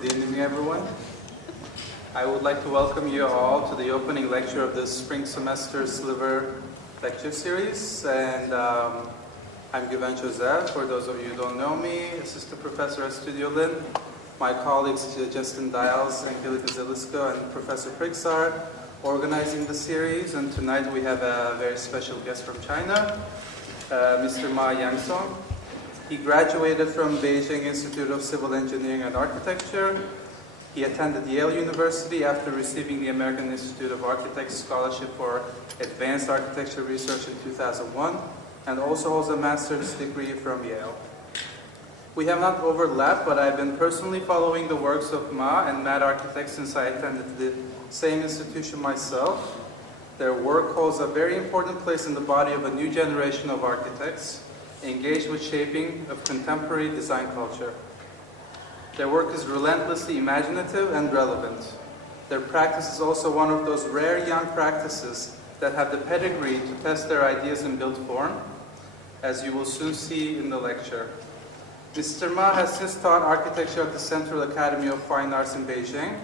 Good evening, everyone. I would like to welcome you all to the opening lecture of the spring semester Sliver lecture series. And I'm Güven Çözer. For those of you who don't know me, assistant professor at Studio Lin. My colleagues Justin Dials, Angelica Zelisko, and Professor Priggs are organizing the series. And tonight we have a very special guest from China, Mr. Yasong. He graduated from Beijing Institute of Civil Engineering and Architecture. He attended Yale University after receiving the American Institute of Architects Scholarship for Advanced Architecture Research in 2001, and also holds a master's degree from Yale. We have not overlapped, but I've been personally following the works of Ma and Mad architects since I attended the same institution myself. Their work holds a very important place in the body of a new generation of architects engaged with shaping of contemporary design culture. Their work is relentlessly imaginative and relevant. Their practice is also one of those rare young practices that have the pedigree to test their ideas in built form, as you will soon see in the lecture. Mr. Ma has since taught architecture at the Central Academy of Fine Arts in Beijing,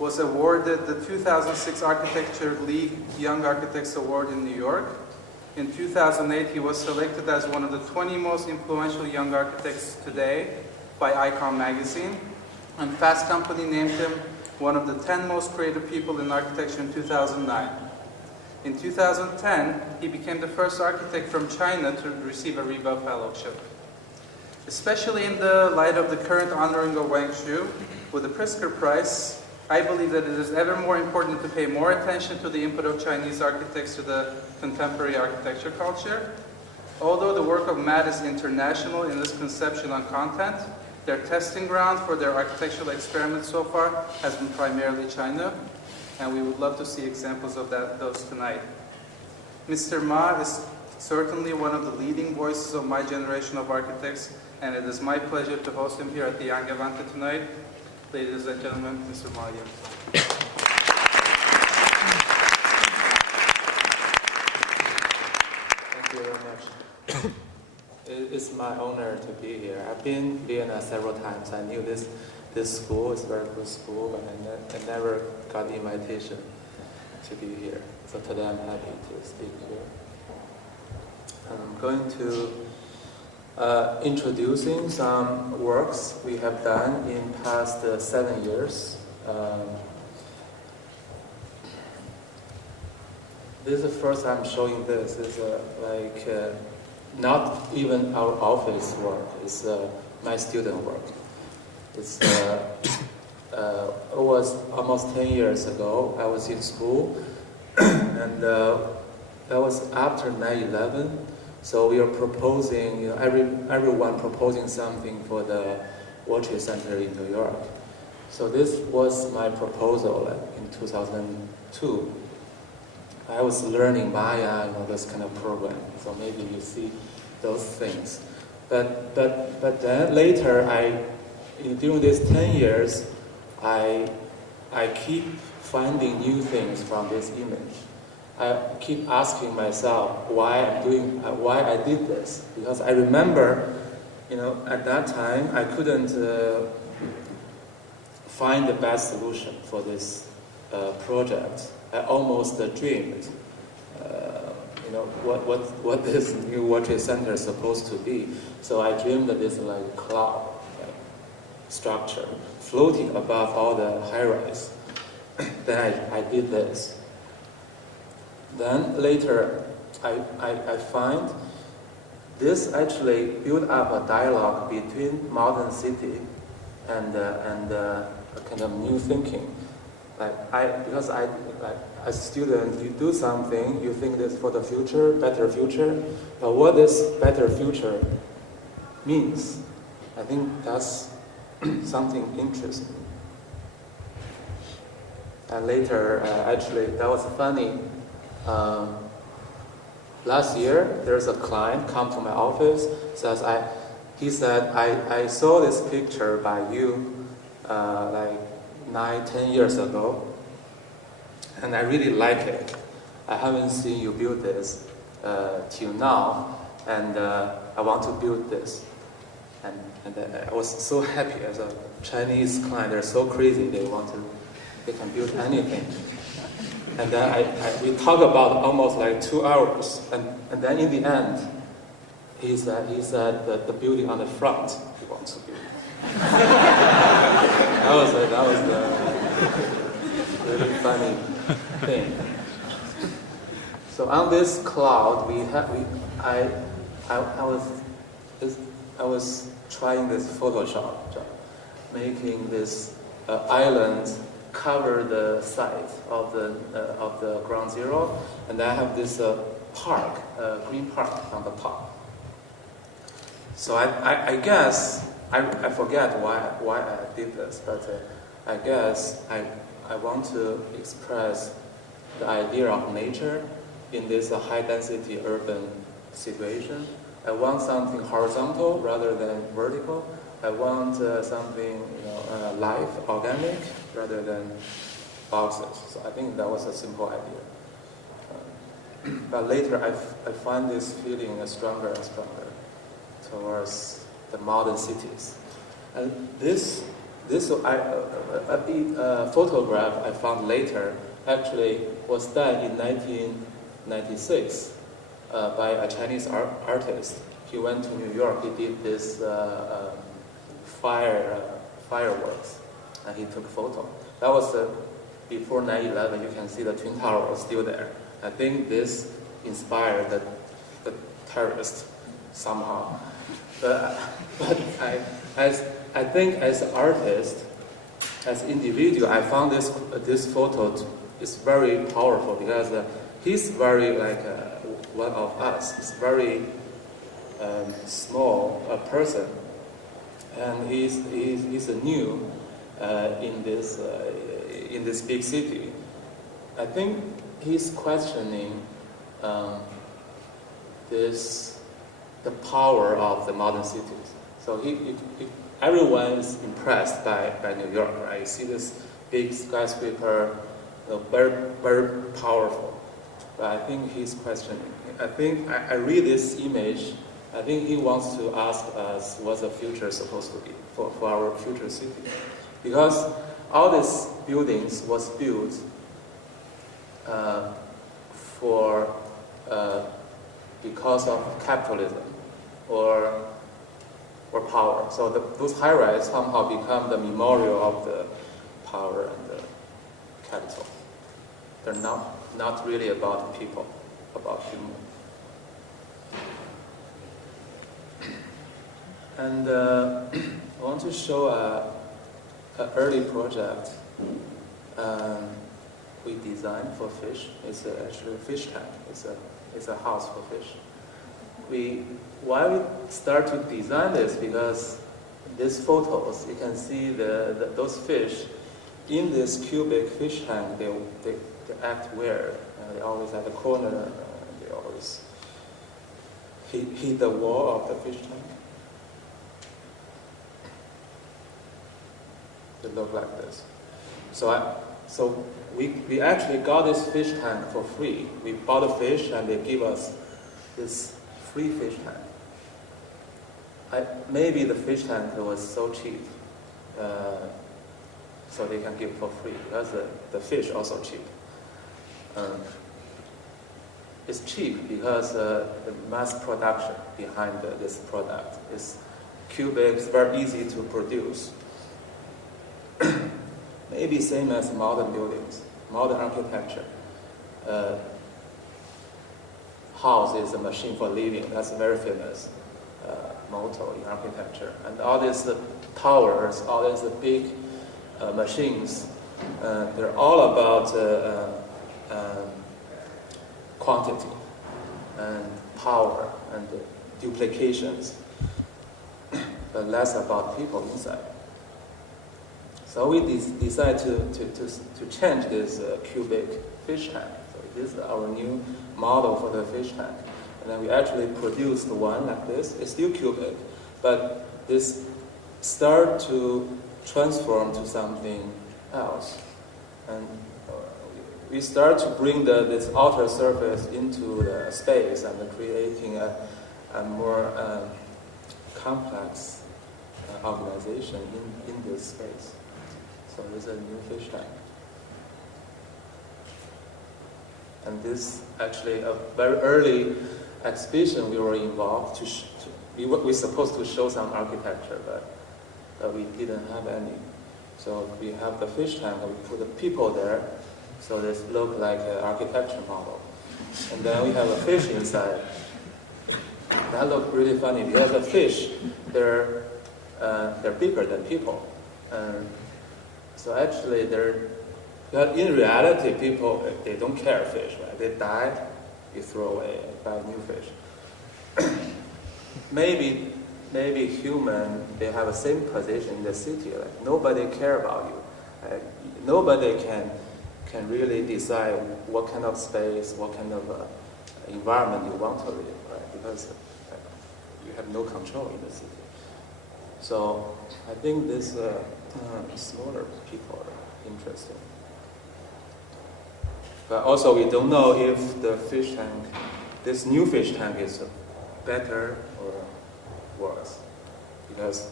was awarded the 2006 Architecture League Young Architects Award in New York. In 2008, he was selected as one of the 20 most influential young architects today by Icon magazine, and Fast Company named him one of the 10 most creative people in architecture in 2009. In 2010, he became the first architect from China to receive a Riba Fellowship. Especially in the light of the current honoring of Wang Xu with the Pritzker Prize, I believe that it is ever more important to pay more attention to the input of Chinese architects to the contemporary architecture culture. Although the work of MAD is international in its conception on content, their testing ground for their architectural experiments so far has been primarily China, and we would love to see examples of those tonight. Mr. Ma is certainly one of the leading voices of my generation of architects, and it is my pleasure to host him here at the Young Avante tonight. Ladies and gentlemen, Mr. Ma Yasong. Thank you very much. It's my honor to be here. I've been in Vienna several times. I knew this school is a very good school, and I never got the invitation to be here. So today I'm happy to speak here. I'm going to introducing some works we have done in past 7 years. This is the first time showing this. It's not even our office work. It's my student work. It was almost 10 years ago. I was in school, and that was after 9/11. So we are proposing, everyone proposing something for the World Trade Center in New York. So this was my proposal in 2002. I was learning Maya, this kind of program. So maybe you see those things. But then later, during these 10 years, I keep finding new things from this image. I keep asking myself why I did this, because I remember, at that time I couldn't find the best solution for this project. I almost dreamed, what this new World Trade Center is supposed to be. So I dreamed of this cloud structure floating above all the high-rise. Then I did this. Then later, I find this actually built up a dialogue between modern city and a kind of new thinking. Because as a student, you do something, you think this for the future, better future, but what this better future means, I think that's something interesting. And later, actually, that was funny. Last year, there's a client come to my office, he said, I saw this picture by you 9-10 years ago, and I really like it. I haven't seen you build this till now, and I want to build this. And I was so happy as a Chinese client. They're so crazy. They can build anything. And then we talked about almost like 2 hours. And then in the end, he said that the building on the front he wants to build. that was the really funny thing. So on this cloud, I was trying this Photoshop job, making this island cover the site of the ground zero, and I have this park, green park on the top. So I guess I forget why I did this, but I guess I want to express the idea of nature in this high density urban situation. I want something horizontal rather than vertical. I want something live, organic, rather than boxes. So I think that was a simple idea. But later I find this feeling stronger and stronger towards the modern cities. And this photograph I found later actually was done in 1996 by a Chinese artist. He went to New York. He did this fireworks, and he took photo. That was before 9/11. You can see the Twin Towers still there. I think this inspired the terrorists somehow. But I think as an artist, as individual, I found this photo is very powerful because he's very like one of us. He's very small person, and he's new in this big city. I think he's questioning the power of the modern cities. So everyone is impressed by New York, right? You see this big skyscraper, very, very powerful. But I think he's questioning. I think I read this image. I think he wants to ask us what's the future supposed to be for our future city. Because all these buildings was built because of capitalism or power. So those high-rise somehow become the memorial of the power and the capital. They're not really about people, about human. And I want to show an early project we designed for fish. It's actually a fish tank. It's a house for fish. Why we start to design this? Because these photos, you can see those fish in this cubic fish tank. They act weird. They always at the corner. They always hit the wall of the fish tank. They look like this. So we actually got this fish tank for free. We bought a fish and they give us this free fish tank. Maybe the fish tank was so cheap, so they can give it for free because the fish also cheap. It's cheap because the mass production behind this product is cubic. It's very easy to produce. Maybe same as modern buildings, modern architecture. House is a machine for living. That's a very famous motto in architecture. And all these towers, all these big machines, they're all about quantity and power and duplications, but less about people inside. So we decided to change this cubic fish tank. So this is our new model for the fish tank. And then we actually produced one like this. It's still cubic, but this start to transform to something else. And we start to bring this outer surface into the space and creating a more complex organization in this space. So there's a new fish tank. And this actually a very early exhibition we were involved we were supposed to show some architecture, but we didn't have any. So we have the fish tank and we put the people there, so this look like an architecture model. And then we have a fish inside. That looked really funny because the fish, they're bigger than people. And so actually but in reality, people, they don't care fish, right? They die, you throw away, buy new fish. maybe human, they have the same position in the city. Like nobody care about you. Nobody can really decide what kind of space, what kind of environment you want to live, right? Because you have no control in the city. So I think this smaller people are interesting. But also we don't know if the fish tank, this new fish tank is better or worse. Because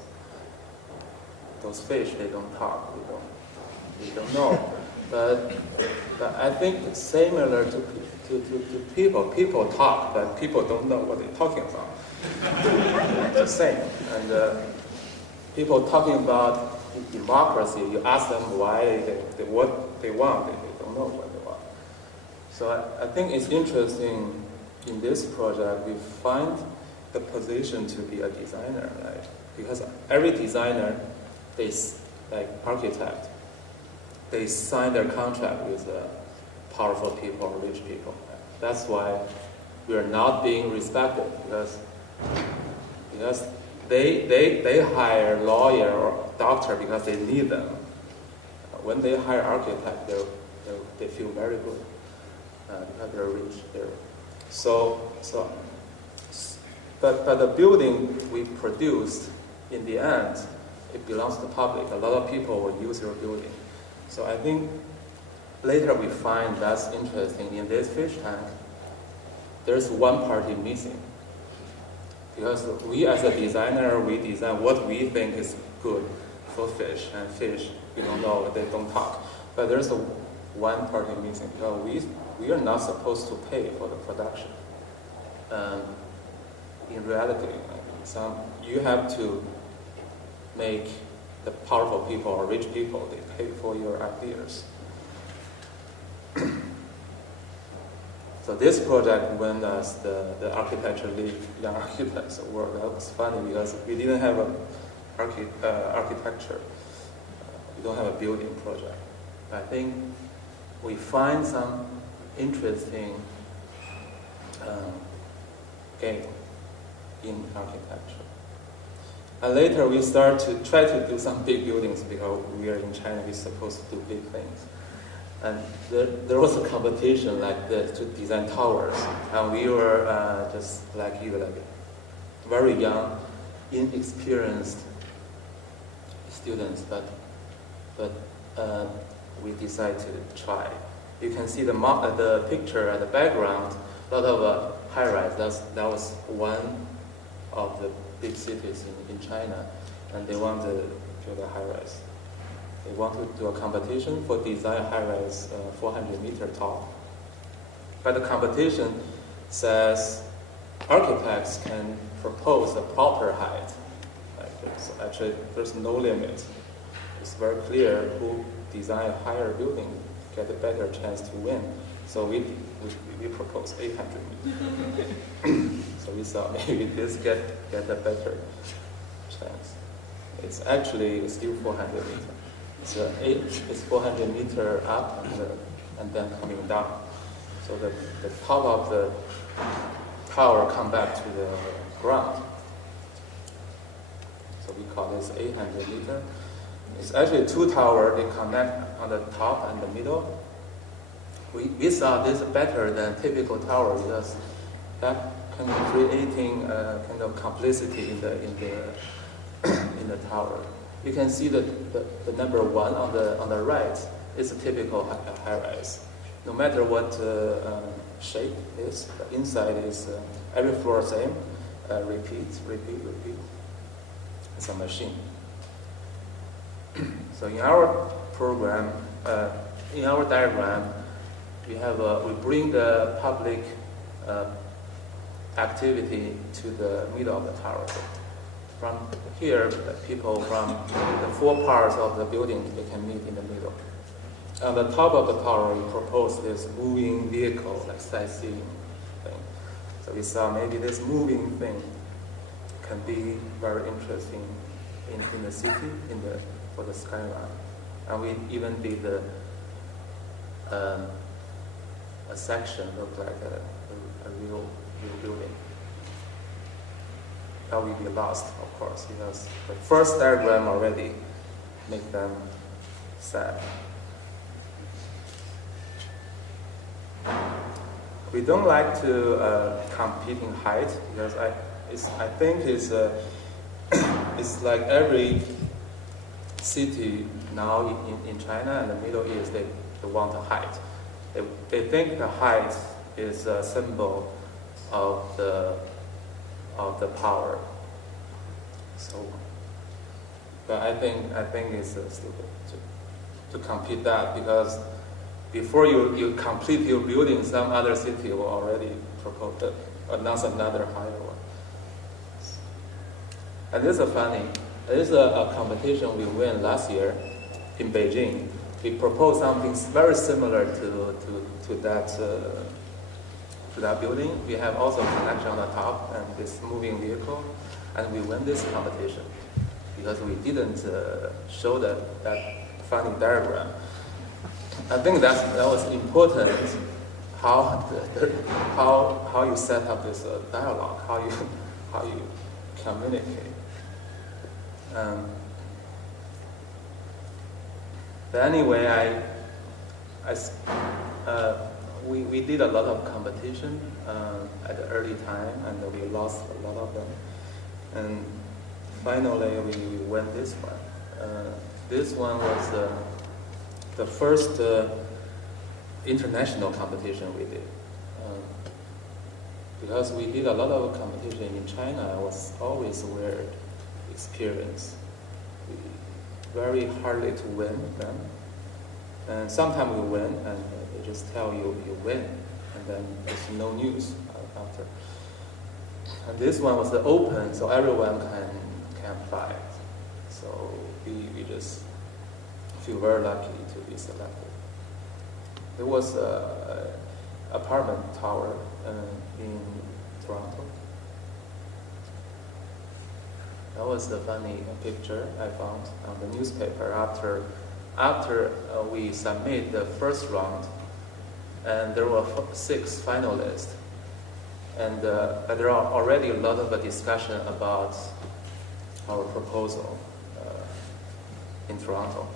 those fish, they don't talk, we don't know. But I think it's similar to people. People talk, but people don't know what they're talking about. The same. And people talking about democracy, you ask them why what they want, they don't know what they want. So I think it's interesting in this project, we find the position to be a designer, right? Because every designer, like architect, they sign their contract with powerful people or rich people. That's why we are not being respected, because they hire lawyer or doctor because they need them. When they hire architect, they feel very good because they're rich. But the building we produced, in the end, it belongs to the public. A lot of people will use your building. So I think later we find that's interesting. In this fish tank, there's one party missing. Because we as a designer, we design what we think is good for fish, and fish, we don't know, they don't talk. But there's one party missing, because we are not supposed to pay for the production. In reality, you have to make the powerful people or rich people, they pay for your ideas. So this project, when the architecture league, young architects work, that was funny because we didn't have an architecture. We don't have a building project. I think we find some interesting game in architecture. And later we start to try to do some big buildings because we are in China, we're supposed to do big things. And there was a competition like this to design towers. And we were just like you, like very young, inexperienced students, but we decided to try. You can see the picture at the background, a lot of high-rise. That was one of the big cities in China, and they want to build a high-rise. They want to do a competition for design high-rise 400 meter tall. But the competition says architects can propose a proper height. Actually, there's no limit. It's very clear who design a higher building get a better chance to win. So we proposed 800 meters. So we thought maybe this get a better chance. It's actually still 400 meters. It's 400 meter up and then coming down. So the top of the tower come back to the ground. So we call this 800 meter. It's actually two towers, they connect on the top and the middle. We thought this is better than typical tower because that kind of creating a kind of complicity in the tower. You can see the number 1 on the right is a typical high-rise. No matter what shape it is, the inside is every floor same. Repeat. It's a machine. So in our program, in our diagram, we bring the public activity to the middle of the tower. So from here, the people from the 4 parts of the building, they can meet in the middle. On the top of the tower, we propose this moving vehicle, like sightseeing thing. So we saw maybe this moving thing can be very interesting in the city, for the skyline. And we even did a section look like a real building. That will be lost, of course, because the first diagram already make them sad. We don't like to compete in height because I think it's like every city now in China and the Middle East, they want a height. They think the height is a symbol of the power. So, but I think it's stupid to compete that, because before you complete your building, some other city will already announce another higher one. And this is funny. This is a competition we won last year in Beijing. We proposed something very similar to that building. We have also a connection on the top and this moving vehicle, and we won this competition because we didn't show that funny diagram. I think that was important. How you set up this dialogue, how you communicate. But anyway, we did a lot of competition at the early time, and we lost a lot of them. And finally, we won this one. This one was the first international competition we did. Because we did a lot of competition in China, it was always a weird experience. Very hardly to win them. And sometimes we win, and they just tell you win, and then there's no news after. And this one was the open, so everyone can fight. So we just feel very lucky to be selected. There was an apartment tower in Toronto. That was the funny picture I found on the newspaper after we submit the first round, and there were 6 finalists, and but there are already a lot of discussion about our proposal in Toronto.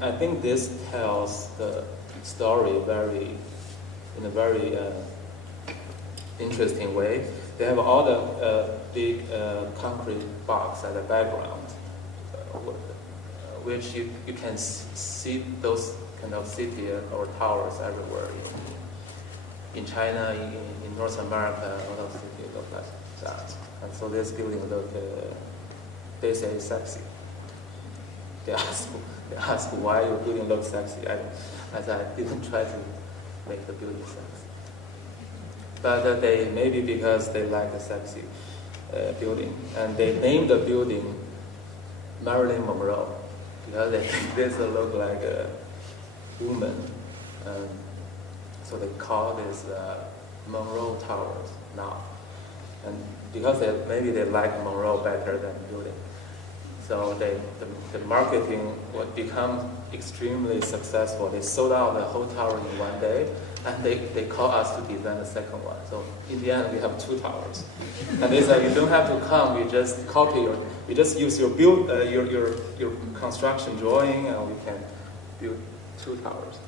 I think this tells the story in a very interesting way. They have all the big concrete box at the background, which you can see those kind of cities or towers everywhere in China, in North America, a lot of cities look like that. And so this building they say sexy. They ask why your building looks sexy. I didn't try to make the building sexy. But maybe because they like the sexy building, and they named the building Marilyn Monroe because they think this will look like a woman. So they call this Monroe Towers now, and because maybe they like Monroe better than the building. So the marketing would become extremely successful. They sold out the whole tower in one day, and they call us to design the second one. So in the end, we have 2 towers. And they said, you don't have to come. We just we just use your construction drawing, and we can build 2 towers.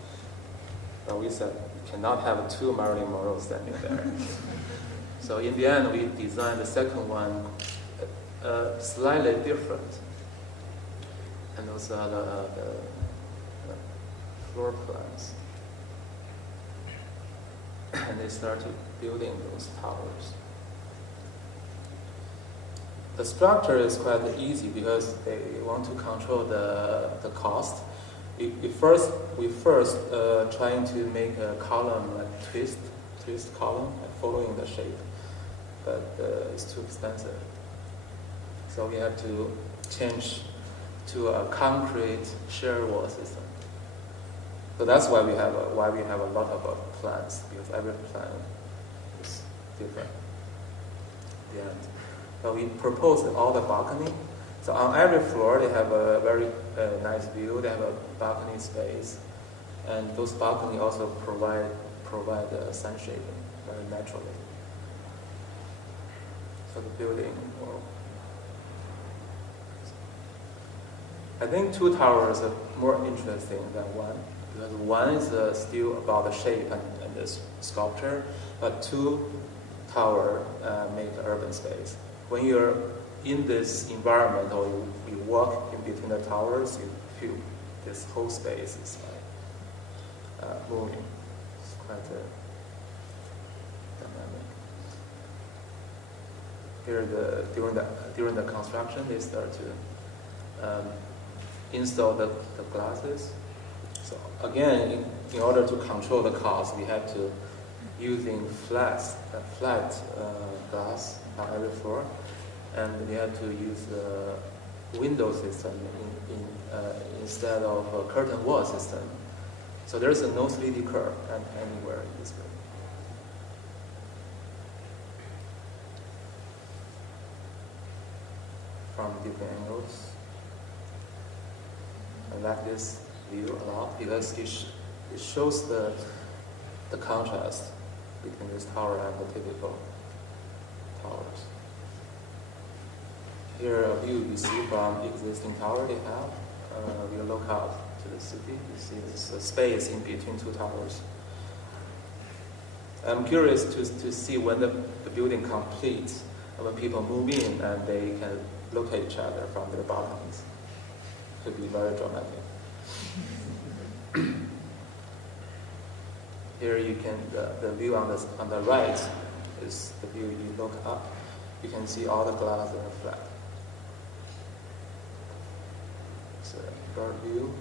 But we said we cannot have 2 Marilyn Monroe standing there. So in the end, we designed the second one slightly different. And also the floor plans. And they started building those towers. The structure is quite easy because they want to control the cost. We first trying to make a column like twist column, like following the shape, but it's too expensive. So we have to change to a concrete shear wall system. So that's why we have a lot of plans, because every plan is different. Yeah. So we propose all the balcony. So on every floor they have a very nice view. They have a balcony space, and those balcony also provide sun shading very naturally. So the building. I think two towers are more interesting than one, because one is still about the shape and this sculpture, but two towers make urban space. When you're in this environment or you walk in between the towers, you feel this whole space is like moving. It's quite dynamic. Here, during the construction, they start to install the glasses. So again, in order to control the cost, we have to using flat glass on every floor, and we have to use the window system instead of a curtain wall system. So there's a no slitty curve anywhere in this building. From different angles. I like this view a lot because it shows the contrast between this tower and the typical towers. Here a view you see from existing tower they have. We look out to the city. You see this space in between two towers. I'm curious to see when the building completes, when people move in and they can look at each other from their balconies. Could be very dramatic. Here you can the view on the right is the view you look up. You can see all the glass in the flat. It's a bird view.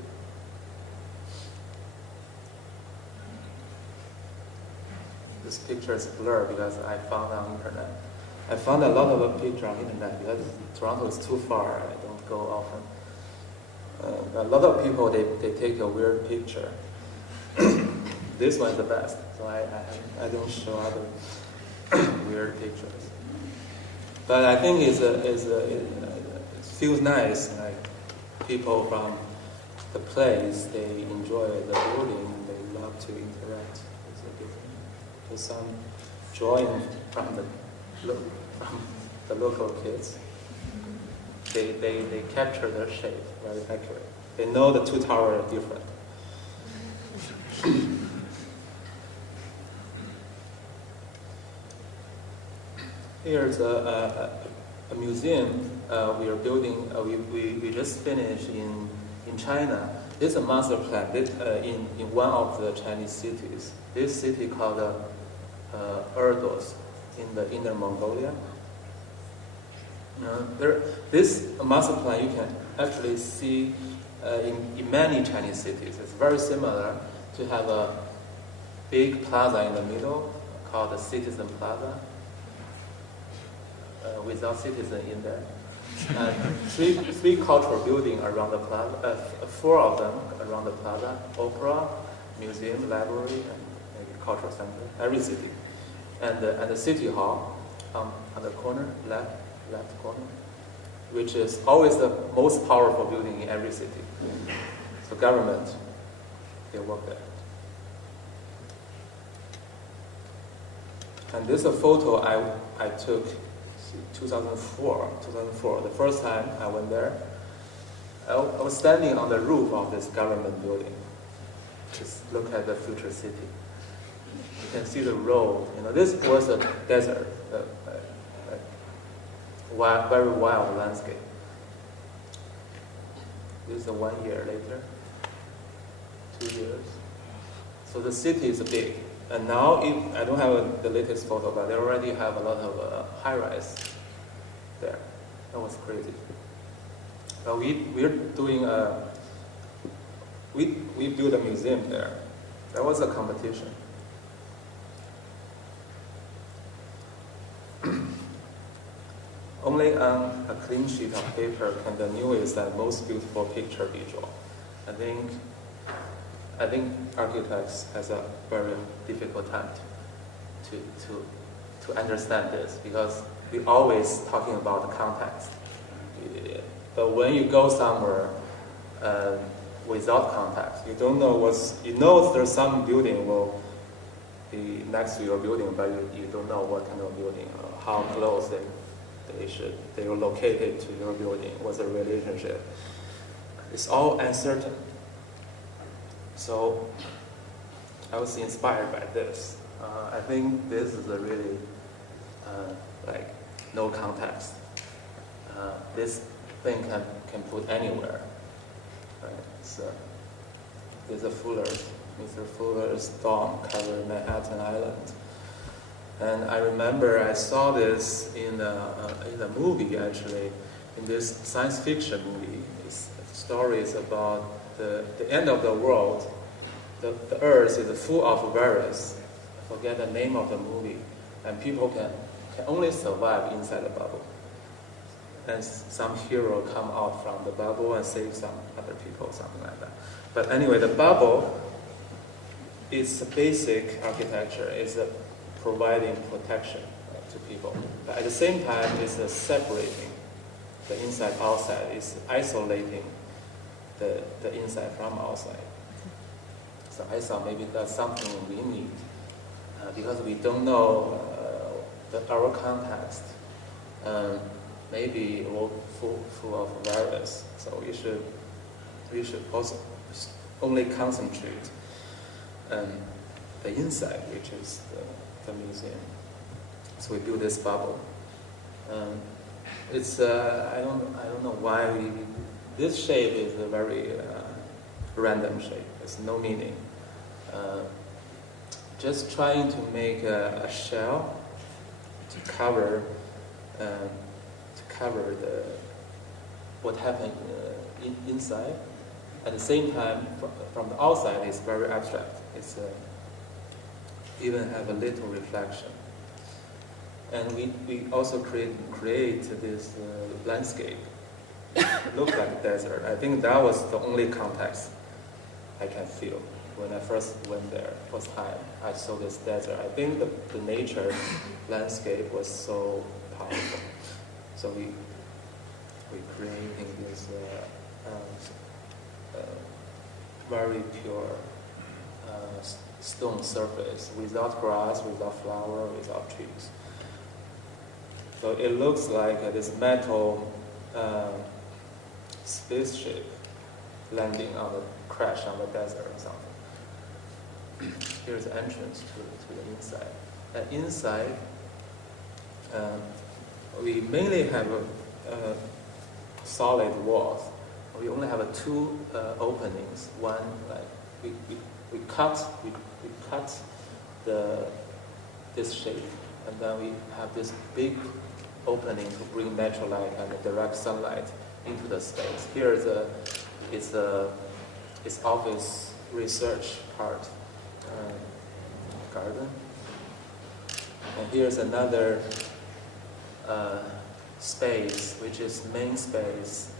This picture is blurred because I found on internet. I found a lot of pictures on internet because Toronto is too far. I don't go often. A lot of people they take a weird picture. This one's the best, so I don't show other weird pictures. But I think it feels nice. Like people from the place, they enjoy the building. They love to interact with the building. There's some joy from the local kids. They capture their shape very accurate. They know the two towers are different. Here's a museum we are building. We just finished in China. This is a master plan in one of the Chinese cities. This city called Erdos in the Inner Mongolia. This master plan you can actually see in many Chinese cities. It's very similar to have a big plaza in the middle called the Citizen Plaza, without citizen in there. And three cultural buildings around the plaza, four of them around the plaza: opera, museum, library, and maybe cultural center. Every city, and the city hall on the corner, left corner, which is always the most powerful building in every city. So government, they work there. And this is a photo I took 2004. The first time I went there, I was standing on the roof of this government building. Just look at the future city. You can see the road. This was a desert, very wild landscape. This is 1 year later, 2 years. So the city is big. And now, I don't have the latest photo, but they already have a lot of high-rise there. That was crazy. But we're doing we built a museum there. That was a competition. Only on a clean sheet of paper can the newest and most beautiful picture be drawn. I think architects has a very difficult time to understand this, because we always talking about the context. But when you go somewhere without context, you don't know there's some building will be next to your building, but you don't know what kind of building, how close they were located to your building, what's the relationship. It's all uncertain. So I was inspired by this. I think this is a really like no context. This thing can put anywhere. Right? So there's a Mr. Fuller's dome covered Manhattan Island. And I remember I saw this in a movie, actually, in this science fiction movie. It's stories about the end of the world. The Earth is full of virus. I forget the name of the movie. And people can only survive inside the bubble. And some hero come out from the bubble and save some other people, something like that. But anyway, the bubble is a basic architecture. It's providing protection to people. But at the same time, it's separating the inside outside. It's isolating the inside from outside. So I thought maybe that's something we need, because we don't know our context. Maybe we're full of virus. So we should also only concentrate the inside, which is the museum. So we built this bubble. It's I don't know why this shape is a very random shape. There's no meaning. Just trying to make a shell to cover what happened inside. At the same time, from the outside, it's very abstract. It's even have a little reflection. And we also create this landscape. Look like a desert. I think that was the only context I can feel when I first went there. First time I saw this desert. I think the nature landscape was so powerful. So we creating this very pure stone surface, without grass, without flower, without trees. So it looks like this metal spaceship landing crash on the desert or something. Here's the entrance to the inside. And inside, we mainly have solid walls. We only have two openings. One, like we cut this shape, and then we have this big opening to bring natural light and direct sunlight into the space. Here is it's office research part, garden, and here's another space, which is main space.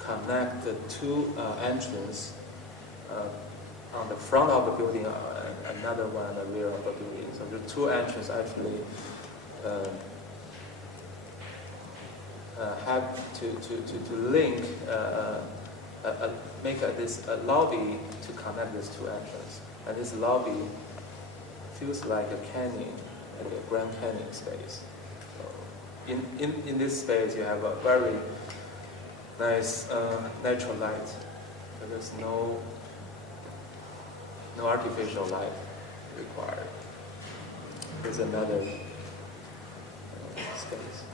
Connect the two entrances on the front of the building, and another one on the rear of the building. So the two entrances actually have to link, make this lobby to connect these two entrances. And this lobby feels like a canyon, like a Grand Canyon space. So in this space, you have a very nice natural light. So there's no artificial light required. There's another space.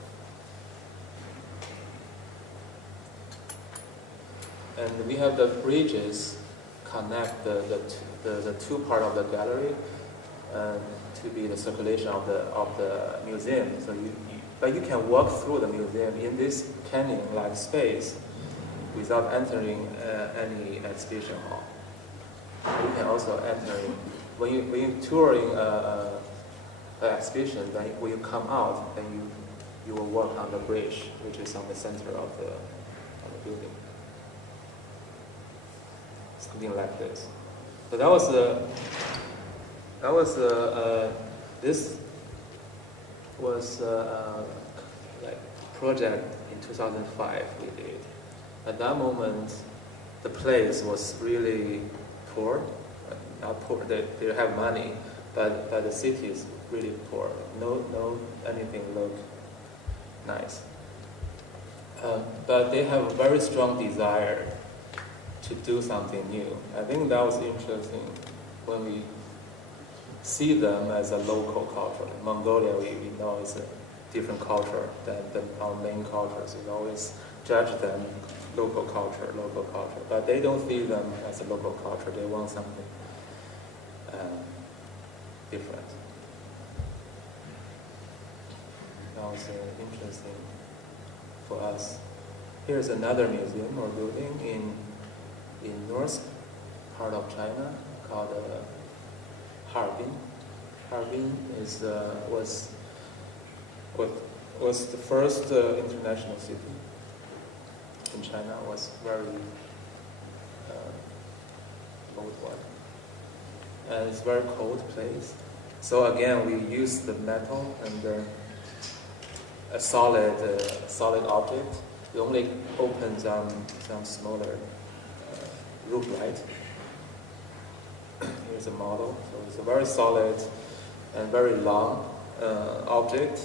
And we have the bridges connect the two part of the gallery. to be the circulation of the museum. So but you can walk through the museum in this canyon-like space without entering any exhibition hall. You can also enter when you touring an exhibition. Then when you come out, then you will walk on the bridge, which is on the center of the building. Something like this. So this was like project in 2005 we did. At that moment, the place was really poor. Not poor, they have money, but the city is really poor. No anything look nice. But they have a very strong desire to do something new. I think that was interesting when we see them as a local culture. In Mongolia, we know it's a different culture than our main cultures. We always judge them local culture. But they don't see them as a local culture. They want something different. That was interesting for us. Here's another museum or building in north part of China called Harbin. Harbin was the first international city in China. Was very old one, and it's a very cold place. So again, we use the metal and a solid object. We only open some smaller roof light. Here's a model. So it's a very solid and very long object.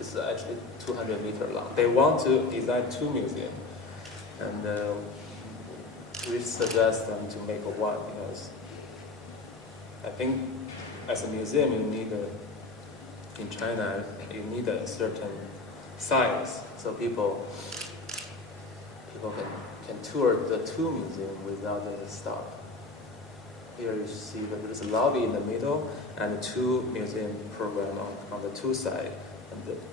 It's actually 200 meters long. They want to design two museums, and we suggest them to make one because I think as a museum in China you need a certain size so people can tour the two museums without a stop. Here you see that there is a lobby in the middle and two museum program on the two sides.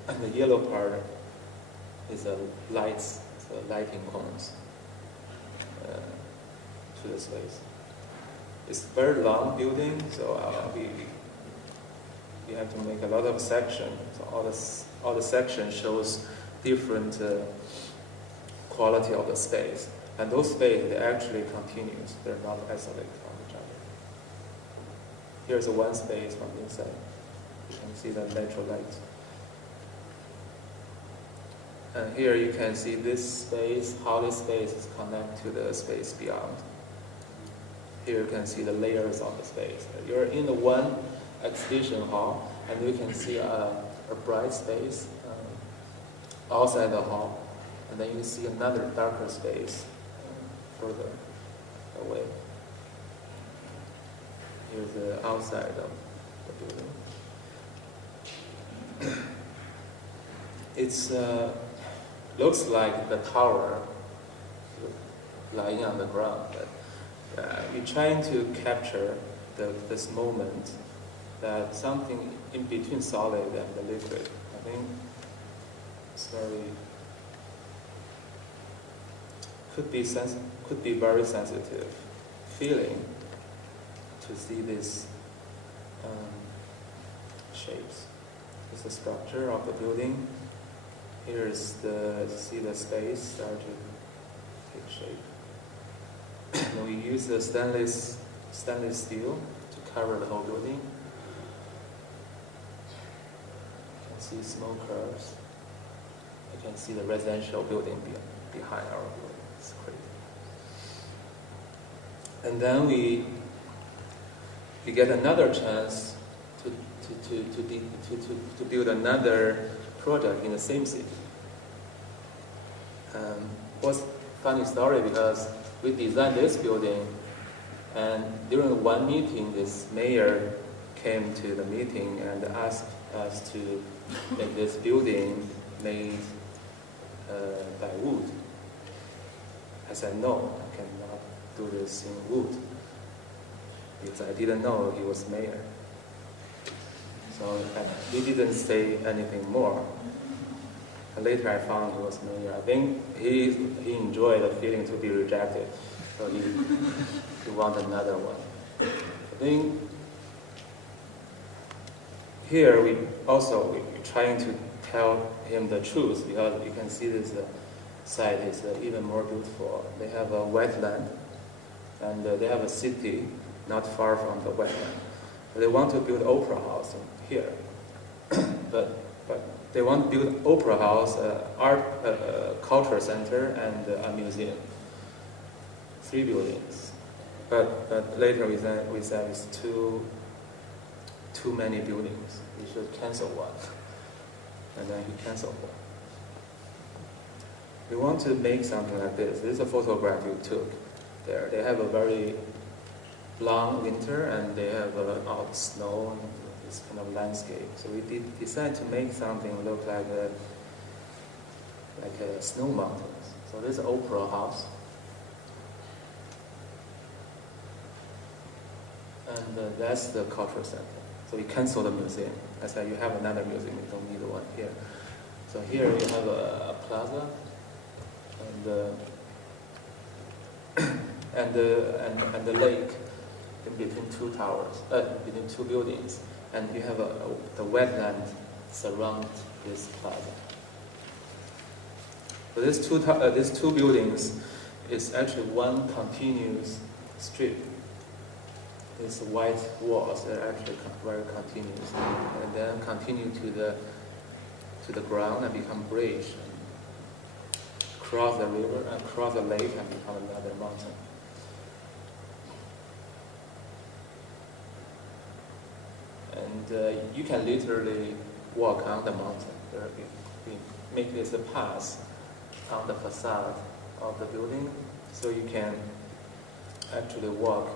And the yellow part is lights, so lighting cones to the space. It's a very long building, so we have to make a lot of sections. So all the sections shows different quality of the space. And those spaces, they actually continuous. They're not isolated from each other. Here's one space from inside. You can see the natural light. And here you can see this space, how this space is connected to the space beyond. Here you can see the layers of the space. You're in the one exhibition hall, and you can see a bright space outside the hall. And then you see another darker space further away. Here's the outside of the building. It's looks like the tower lying on the ground, but we're trying to capture this moment that something in between solid and the liquid. I think it's could be very sensitive feeling to see these shapes. It's the structure of the building. Here's see the space start to take shape. And we use the stainless steel to cover the whole building. You can see smoke curves. You can see the residential building behind our building. It's crazy. And then we get another chance to build another project in the same city. Was funny story because we designed this building, and during one meeting, this mayor came to the meeting and asked us to make this building made by wood. I said no, I cannot do this in wood because I didn't know he was mayor. So we didn't say anything more. Later I found he was new. I think he enjoyed the feeling to be rejected, so he wanted another one. I think here we're trying to tell him the truth, because you can see this site is even more beautiful. They have a wetland, and they have a city not far from the wetland. They want to build opera house here, but they want to build opera house, art, culture center, and a museum. 3 buildings. But later we said it's too many buildings. We should cancel one. And then he canceled one. We want to make something like this. This is a photograph we took there. They have a very long winter, and they have all snow and this kind of landscape. So we decided to make something look like a snow mountains. So this is opera house. And that's the cultural center. So we canceled the museum. I said, you have another museum, you don't need one here. So here you have a plaza, and the lake in between 2 towers, between 2 buildings, and you have the wetland surround this plaza. So these two buildings is actually one continuous strip. These white walls are actually very continuous, and then continue to the ground and become bridge, cross the river and cross the lake and become another mountain. And you can literally walk on the mountain. We make this a path on the facade of the building, so you can actually walk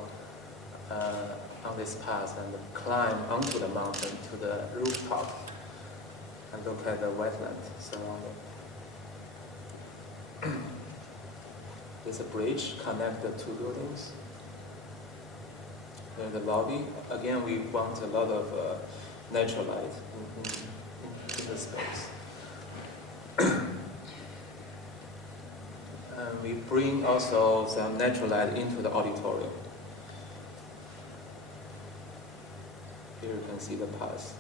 on this path and climb onto the mountain to the rooftop and look at the wetland surrounding. There's a bridge connect the 2 buildings. In the lobby, again, we want a lot of natural light in the space. And we bring also some natural light into the auditorium. Here you can see the path.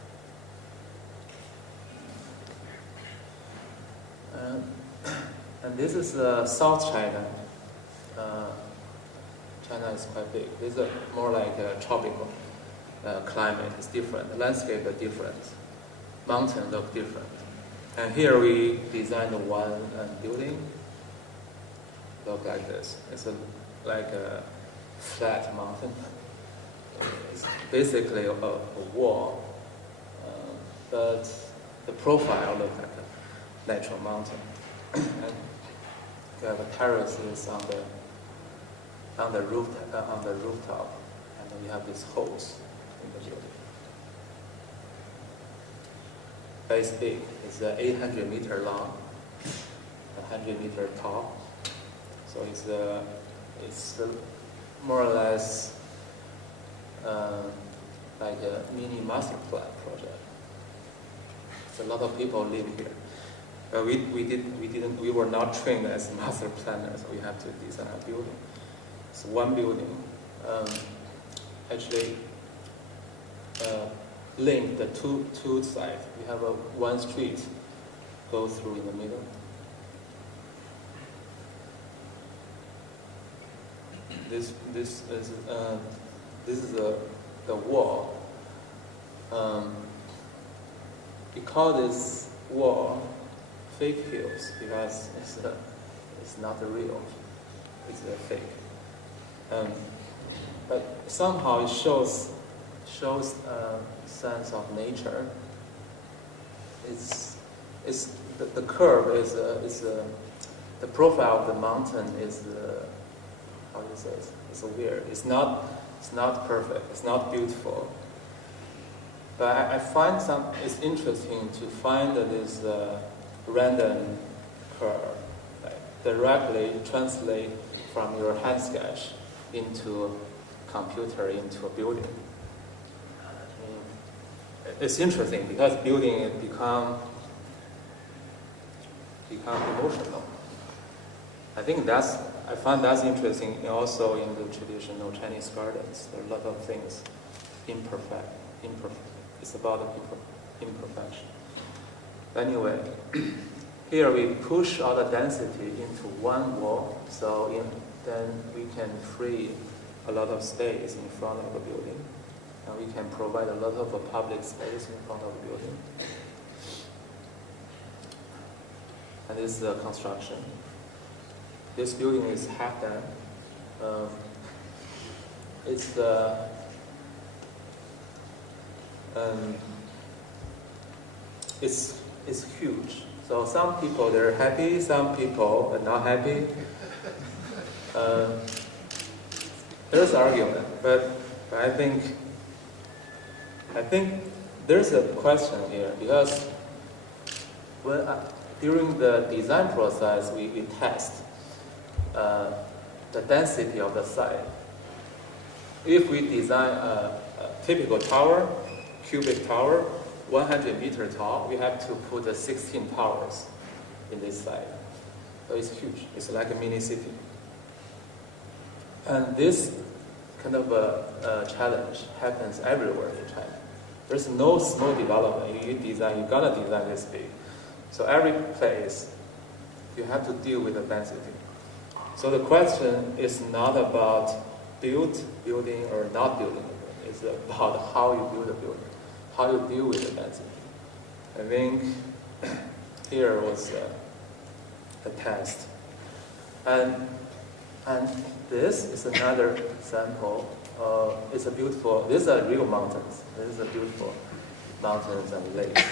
And this is South China. China is quite big. This is more like a tropical climate. It's different. The landscape is different. Mountains look different. And here we designed one building. Look like this. It's like a flat mountain. It's basically a wall, but the profile looks like a natural mountain. And you have terraces on the rooftop, and then you have these holes in the building. It's big. It's 800 meters long, 100 meters tall. So it's more or less like a mini master plan project. So a lot of people live here. We were not trained as master planners. We have to design a building. It's one building. Actually, link the two sides. We have one street go through in the middle. This is the wall. We call this wall fake hills because it's not real. It's a fake. But somehow it shows a sense of nature. It's the curve is the profile of the mountain is how do you say it? It's weird. It's not perfect. It's not beautiful. But I find it's interesting to find this random curve, like directly translate from your hand sketch into a computer, into a building. it's interesting because building it become emotional. I find that's interesting also in the traditional Chinese gardens. There are a lot of things imperfect. It's about imperfection. Anyway, here we push all the density into one wall, so then we can free a lot of space in front of the building, and we can provide a lot of public space in front of the building. And this is the construction. This building is half done. It's huge. So some people they're happy, some people are not happy. There's argument, but I think there's a question here because when during the design process we test the density of the site. If we design a typical tower, cubic tower, 100 meter tall, we have to put 16 towers in this site. So it's huge. It's like a mini city. And this kind of a challenge happens everywhere in China. There's no small development. You gotta design this big. So every place, you have to deal with the density. So the question is not about building or not building. It's about how you build a building, how you deal with the density. I think here was a test. And this is another example. These are real mountains. These are beautiful mountains and lakes.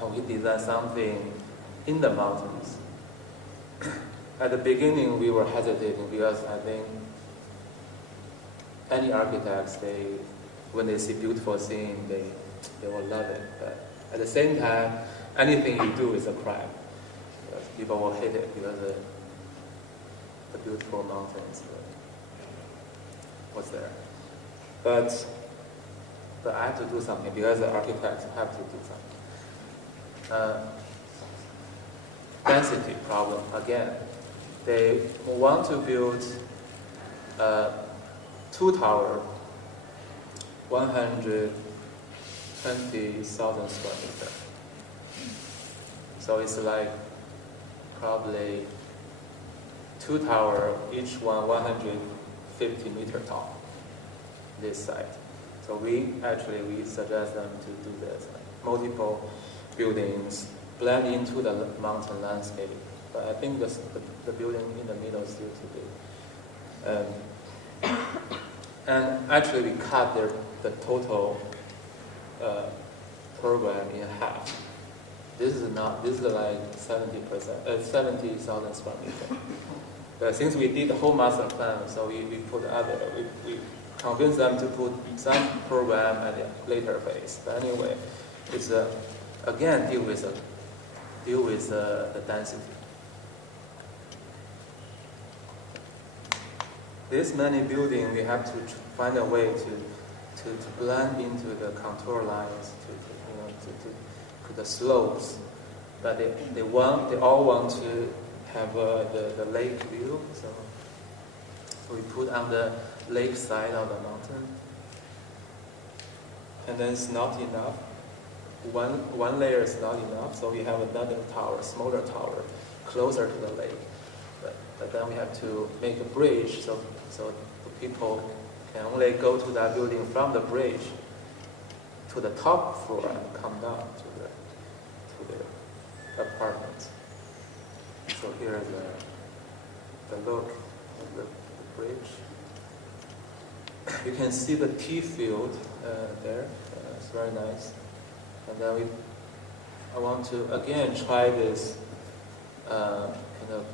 And we designed something in the mountains. At the beginning, we were hesitating because I think any architects, when they see beautiful scene, they will love it. But at the same time, anything you do is a crime. Because people will hate it because the beautiful mountains was there. But I have to do something because the architects have to do something. Density problem again. They want to build 2 tower, 120,000 square meters. So it's like probably 2 tower, each one 150 meter tall. This site. So we suggest them to do this. Multiple buildings blend into the mountain landscape. But I think the building in the middle is still too big. And actually we cut the total program in half. This is like 70%, 70,000 square meters. But since we did the whole master plan, so we convinced them to put some program at the later phase. But anyway, it's again deal with the density. This many building, we have to find a way to blend into the contour lines, to the slopes. But they all want to have the lake view. So we put on the lake side of the mountain, and then it's not enough. One layer is not enough, so we have another tower, smaller tower, closer to the lake. But then we have to make a bridge, so the people can only go to that building from the bridge to the top floor and come down to their apartments. So here is the look of the bridge. You can see the tea field there. It's very nice. And then I want to again try this kind of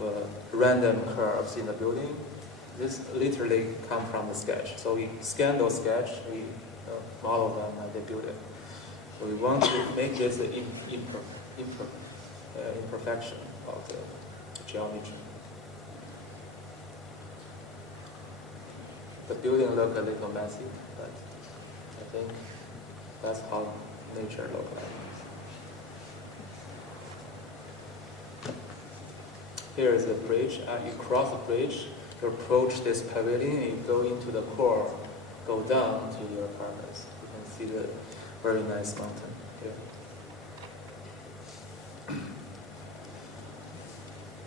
random curves in the building. This literally come from the sketch. So we scan those sketch, we follow them, and they build it. So we want to make this an imperfection of the geometry. The building look a little messy, but I think That's how nature looks like. Here is a bridge. You cross the bridge, you approach this pavilion, you go into the core, go down to your apartments. You can see the very nice mountain here.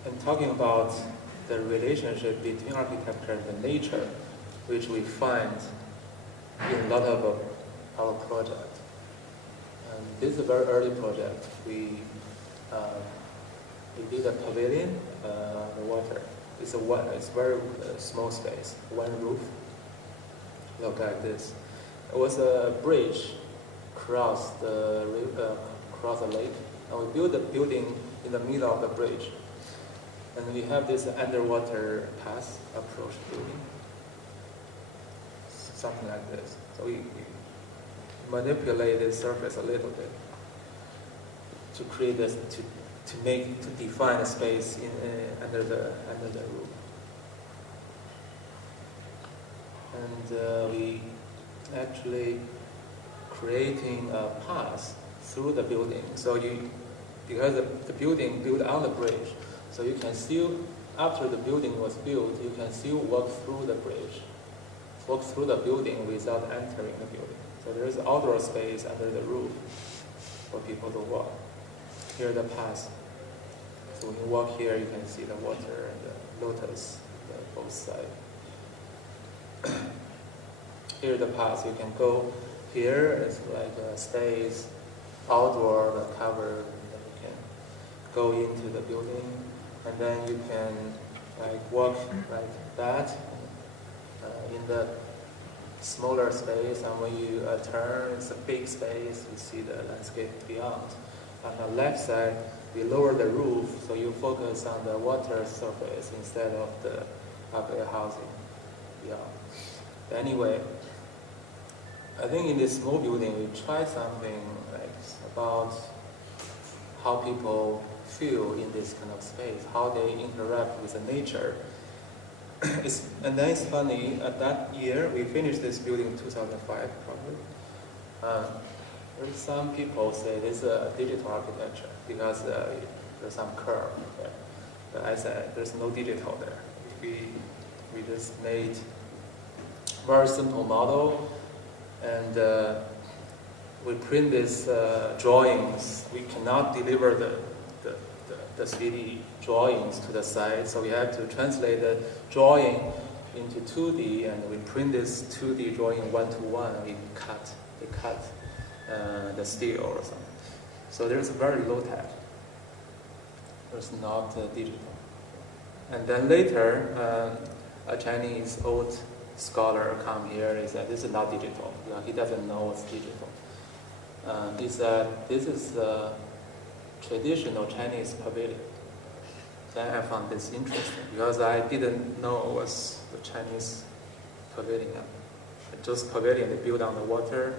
And talking about the relationship between architecture and nature, which we find in a lot of our project. And this is a very early project. We did a pavilion, the water. It's very small space, one roof. Look like this. It was a bridge across the lake, and we built a building in the middle of the bridge. And we have this underwater path approach building, something like this. So we manipulate the surface a little bit to create this, to define a space under the roof. And we actually creating a path through the building. So because the building built on the bridge, so you can still, after the building was built, you can still walk through the bridge, walk through the building without entering the building. So there is outdoor space under the roof for people to walk. Here the path. So when you walk here, you can see the water and the lotus on both sides. Here the path. You can go here. It's like a space, outdoor, the cover. And then you can go into the building, and then you can like walk like that in the smaller space. And when you turn, it's a big space. You see the landscape beyond. On the left side, we lower the roof, so you focus on the water surface instead of the ugly housing. Yeah. Anyway, I think in this small building, we try something like about how people feel in this kind of space, how they interact with the nature. And then it's funny, at that year, we finished this building in 2005, probably. There's some people say this is a digital architecture because there's some curve there. But I said there's no digital there. We just made very simple model, and we print these drawings. We cannot deliver the 3D drawings to the site, so we have to translate the drawing into 2D, and we print this 2D drawing one-to-one. We cut the steel or something. So there's very low tech. There's not digital. And then later, a Chinese old scholar come here and said, this is not digital. You know, he doesn't know it's digital. He said, this is a traditional Chinese pavilion. Then I found this interesting because I didn't know it was the Chinese pavilion. Just pavilion they built on the water.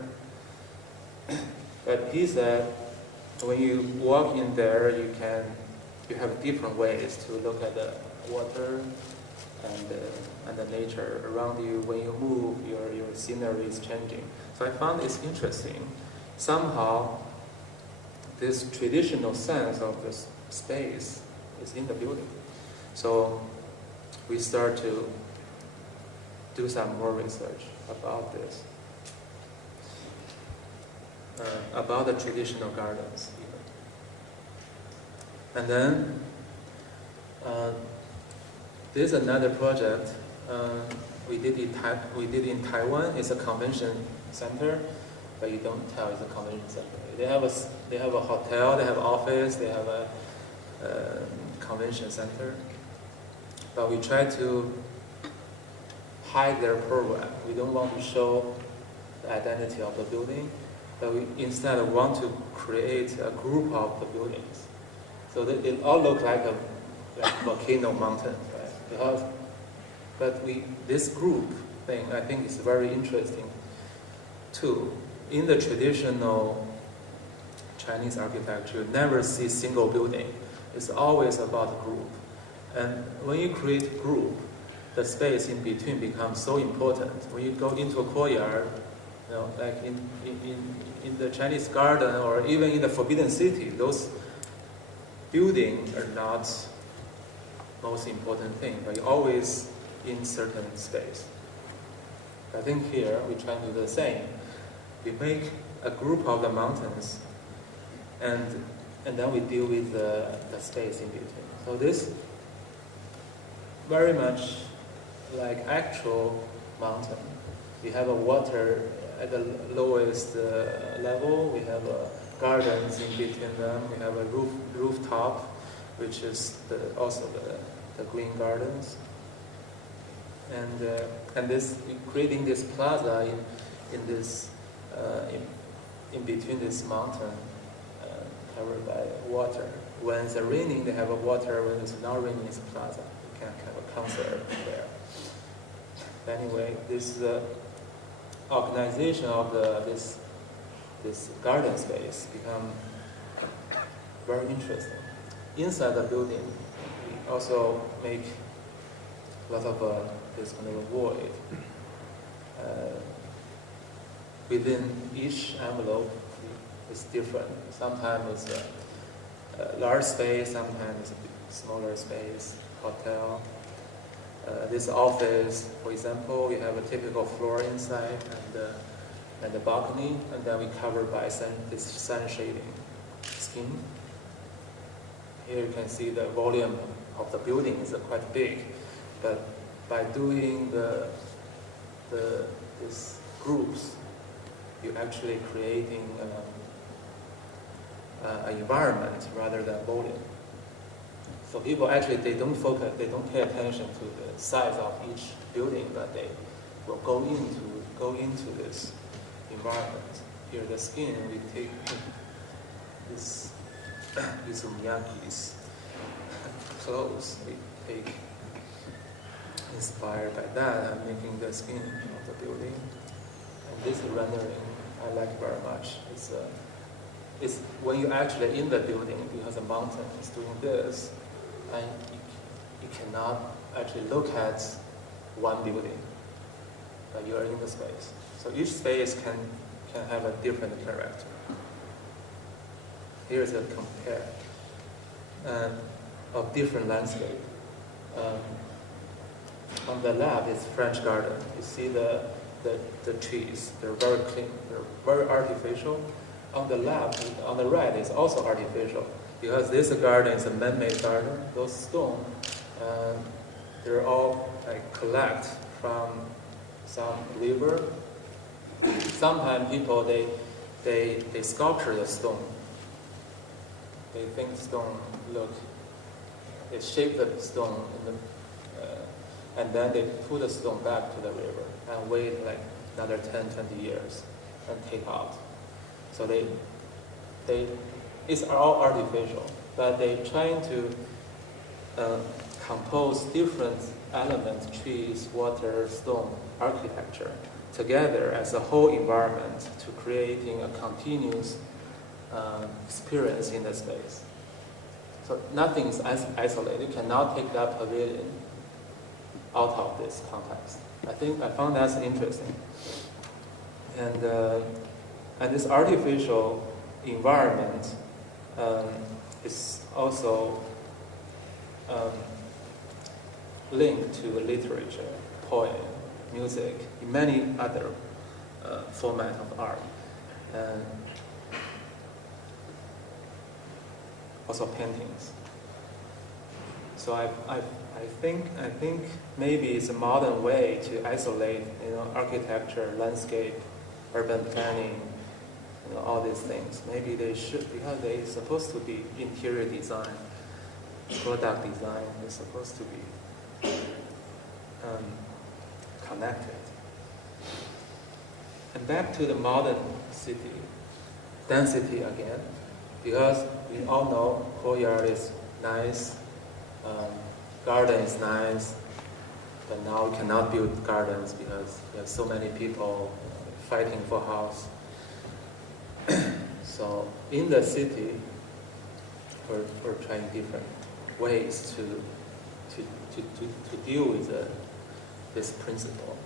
But he said, when you walk in there, you have different ways to look at the water and the nature around you. When you move, your scenery is changing. So I found this interesting. Somehow, this traditional sense of this space is in the building. So we start to do some more research about this. About the traditional gardens even. And then there's another project we did in Taiwan. It's a convention center, but you don't tell it's a convention center. They have a hotel, they have office, they have a convention center. But we try to hide their program. We don't want to show the identity of the building. But we instead want to create a group of the buildings, so that it all look like a volcano mountain, right? This group thing I think is very interesting too. In the traditional Chinese architecture, you never see single building. It's always about a group, and when you create a group, the space in between becomes so important. When you go into a courtyard, like in the Chinese garden or even in the Forbidden City, those buildings are not most important thing, but you're always in certain space. I think here we try to do the same. We make a group of the mountains, and then we deal with the space in between. So this very much like actual mountain. We have a water at the lowest level. We have gardens in between them. We have a rooftop, which is also the green gardens. And this creating this plaza in this in between this mountain covered by water. When it's raining, they have a water. When it's not raining, it's a plaza. You can have a concert there. Anyway, this organization of this garden space become very interesting. Inside the building, we also make a lot of this kind of void. Within each envelope is different. Sometimes it's a large space, sometimes it's a smaller space, hotel. This office, for example, we have a typical floor inside and the balcony, and then we cover by this sun shading scheme. Here you can see the volume of the building is quite big, but by doing these groups, you're actually creating an environment rather than volume. So people actually, they don't pay attention to the size of each building, but they will go into this environment. Here the skin, we take this Miyagi's clothes, we take inspired by that and making the skin of the building. And this rendering I like very much. It's when you're actually in the building, because the mountain is doing this, and you cannot actually look at one building, but you are in the space. So each space can have a different character. Here's a compare of different landscape. On the left is French garden. You see the trees, they're very clean, they're very artificial. On the right is also artificial, because this garden is a man-made garden. Those stones, they're all collect from some river. Sometimes people they sculpture the stone. They think stone they shape the stone and then they put the stone back to the river and wait another 10-20 years and take out. So it's all artificial, but they're trying to compose different elements, trees, water, stone, architecture, together as a whole environment to creating a continuous experience in the space. So nothing is isolated. You cannot take that pavilion out of this context. I found that interesting. And this artificial environment is also linked to literature, poem, music, and many other formats of art. And also paintings. So I think maybe it's a modern way to isolate, architecture, landscape, urban planning, all these things. Maybe they should, because they're supposed to be interior design, product design. They're supposed to be connected. And back to the modern city, density again, because we all know courtyard is nice, garden is nice, but now we cannot build gardens because we have so many people fighting for house. So in the city, we're trying different ways to deal with this principle.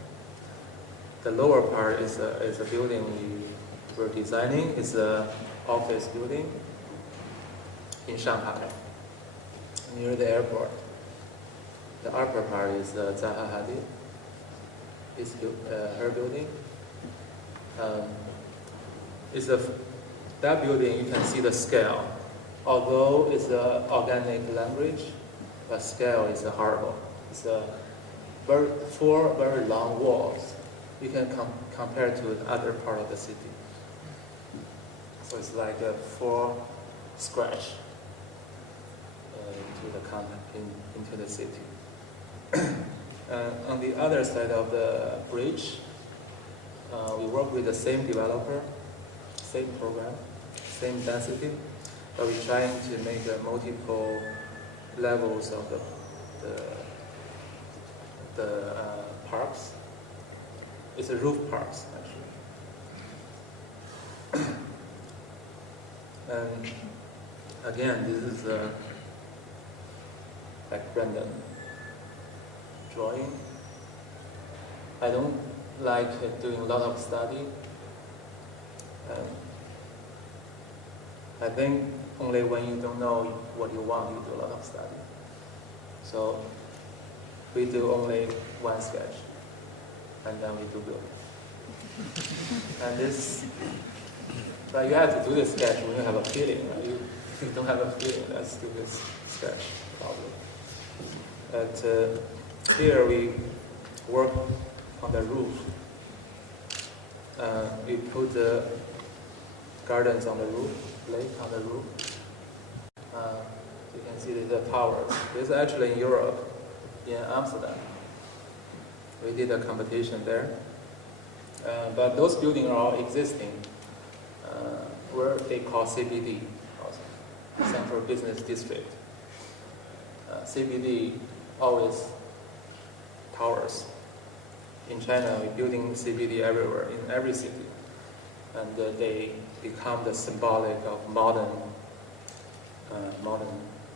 the lower part is a building we're designing. It's an office building in Shanghai, near the airport. The upper part is Zaha Hadid. It's her building. That building, you can see the scale. Although it's an organic language, but scale is horrible. It's four very long walls. You can compare to the other part of the city. So it's like a 4 scratch into the city. On the other side of the bridge, we work with the same developer, same program, same density, but we're trying to make multiple levels of the parks. It's a roof parks actually. And again, this is like random drawing. I don't like doing a lot of study. I think only when you don't know what you want, you do a lot of study. So we do only one sketch, and then we do build. And but you have to do the sketch when you have a feeling, right? If you don't have a feeling, that's stupid sketch, probably. But here we work on the roof. We put the gardens on the roof, lake on the roof. You can see the towers. This is actually in Europe, in Amsterdam. We did a competition there. But those buildings are all existing, where they call CBD, also, Central Business District. CBD always towers. In China, we're building CBD everywhere, in every city. And they become the symbolic of modern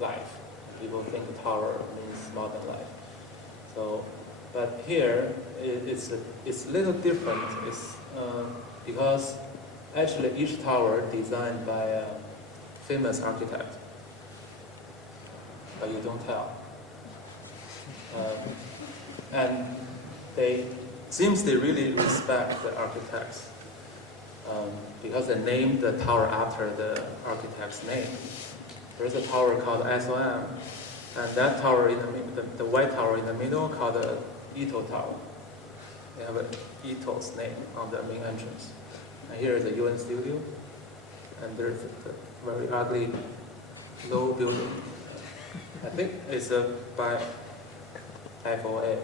life. People think tower means modern life. So, but here it's a little different. It's because actually each tower designed by a famous architect, but you don't tell. And they really respect the architects. Because they named the tower after the architect's name. There's a tower called SOM, and that tower the white tower in the middle called the TITEL Tower. They have TITEL's name on the main entrance. And here is the UN studio, and there's a very ugly low building. I think it's by FOA,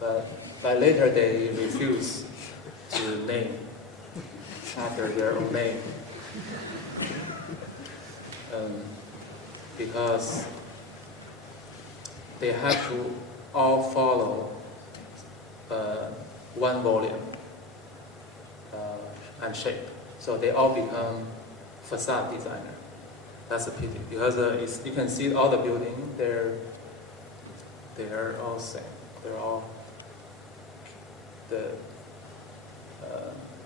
but later they refuse to name after their own name, because they have to all follow one volume and shape. So they all become facade designer. That's a pity, because you can see all the buildings, they're all same. They're all the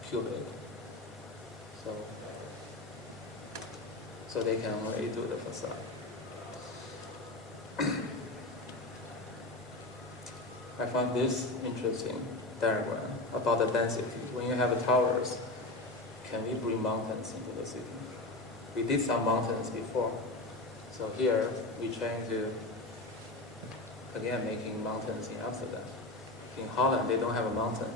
cubic. So they can only do the facade. I found this interesting diagram about the density. When you have towers, can we bring mountains into the city? We did some mountains before. So here, we're trying to, again, making mountains in Amsterdam. In Holland, they don't have a mountain.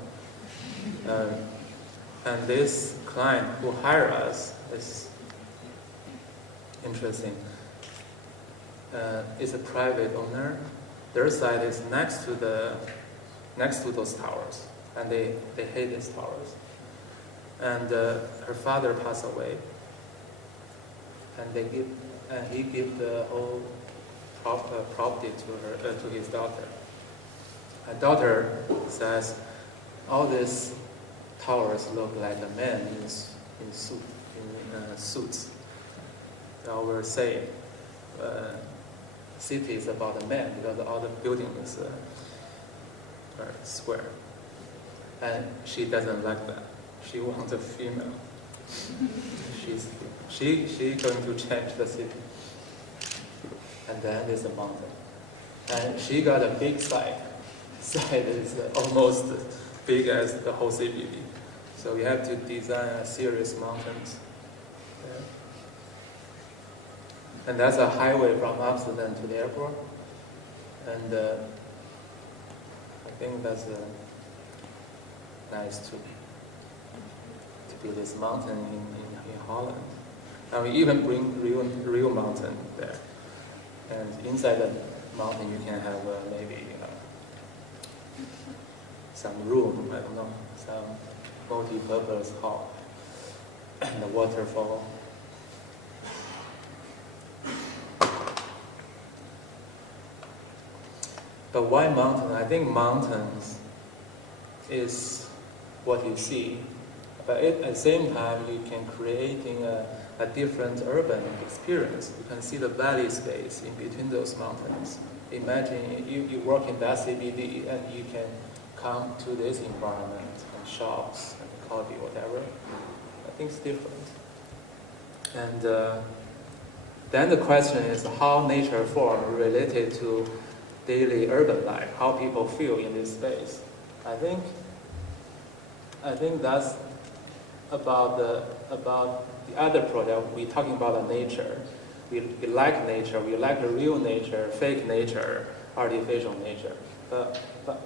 And this client who hired us is interesting. It's a private owner. Their site is next to those towers, and they hate these towers. And her father passed away, and he gave the whole property to his daughter. Her daughter says, all these towers look like a man in suits. So we're saying city is about a man, because all the buildings are square. And she doesn't like that. She wants a female. She's going to change the city. And then there's a mountain. And she got a big site. Site is almost big as the whole CBD. So we have to design a series of mountains. Yeah. And that's a highway from Amsterdam to the airport. And I think that's nice to build this mountain in Holland. And we even bring real mountain there. And inside the mountain you can have maybe some room, I don't know, some multi-purpose hall and a waterfall. But why mountain? I think mountains is what you see, but at the same time you can creating a different urban experience. You can see the valley space in between those mountains. Imagine you work in that CBD and you can come to this environment and shops and coffee, whatever. I think it's different. And then the question is how nature form related to daily urban life, how people feel in this space. I think that's about the other project. We're talking about the nature. We like nature. We like the real nature, fake nature, artificial nature. But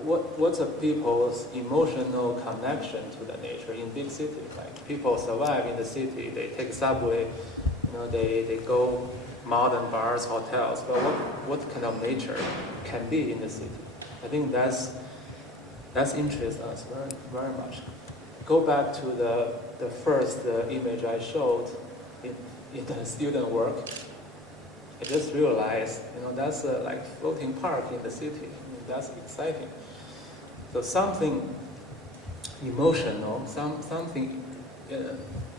what's a people's emotional connection to the nature in big cities? Like people survive in the city. They take subway. They go modern bars, hotels. But what kind of nature can be in the city? I think that's interests us very, very much. Go back to the first image I showed in the student work. I just realized, that's like floating park in the city. That's exciting. So something emotional, something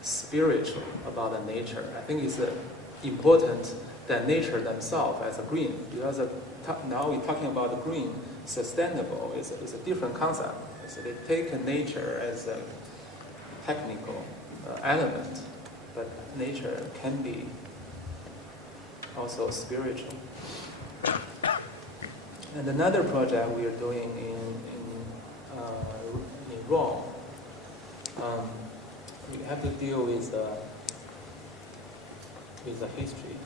spiritual about the nature. I think it's important that nature themselves as a green, because now we're talking about the green, sustainable is a different concept. So they take nature as a technical element, but nature can be also spiritual. And another project we are doing in Rome, we have to deal with the history.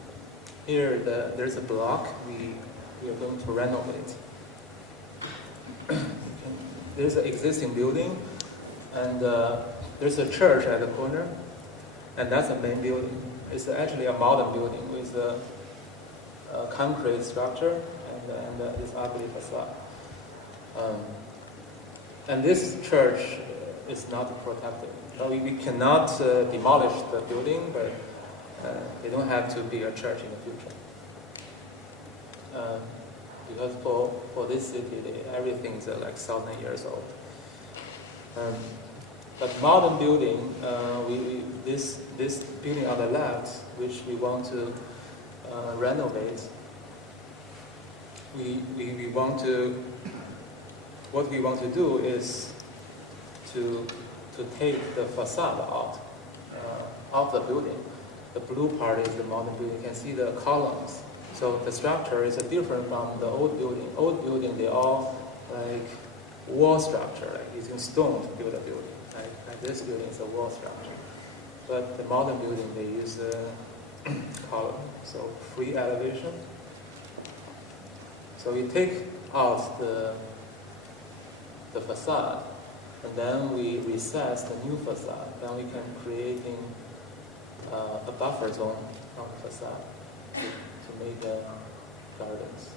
Here, there's a block we are going to renovate. There's an existing building, and there's a church at the corner, and that's the main building. It's actually a modern building with a concrete structure and this ugly facade. And this church is not protected. We cannot demolish the building, but they don't have to be a church in the future. Because for this city, everything is like 1,000 years old. But modern building, this building on the left, which we want to renovate, what we want to do is to take the facade out of the building. The blue part is the modern building. You can see the columns. So the structure is different from the old building. Old building, they all like wall structure, like using stone to build a building. Like this building is a wall structure. But the modern building, they use column, so free elevation. So we take out the facade, and then we recess the new facade. Then we can creating a buffer zone on the facade to make gardens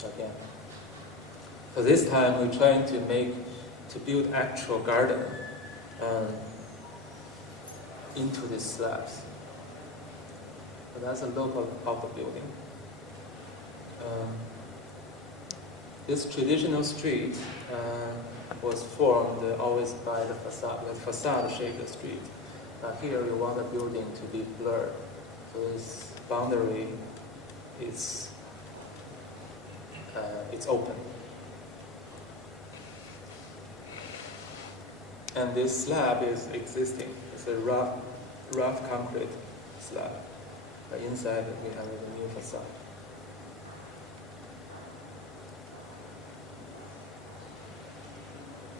again. So this time we're trying to build actual garden into these slabs. So that's a look of the building. This traditional street was formed always by the facade. The facade shaped the street. Here we want the building to be blurred. So this boundary is it's open. And this slab is existing. It's a rough concrete slab. But inside we have a new facade.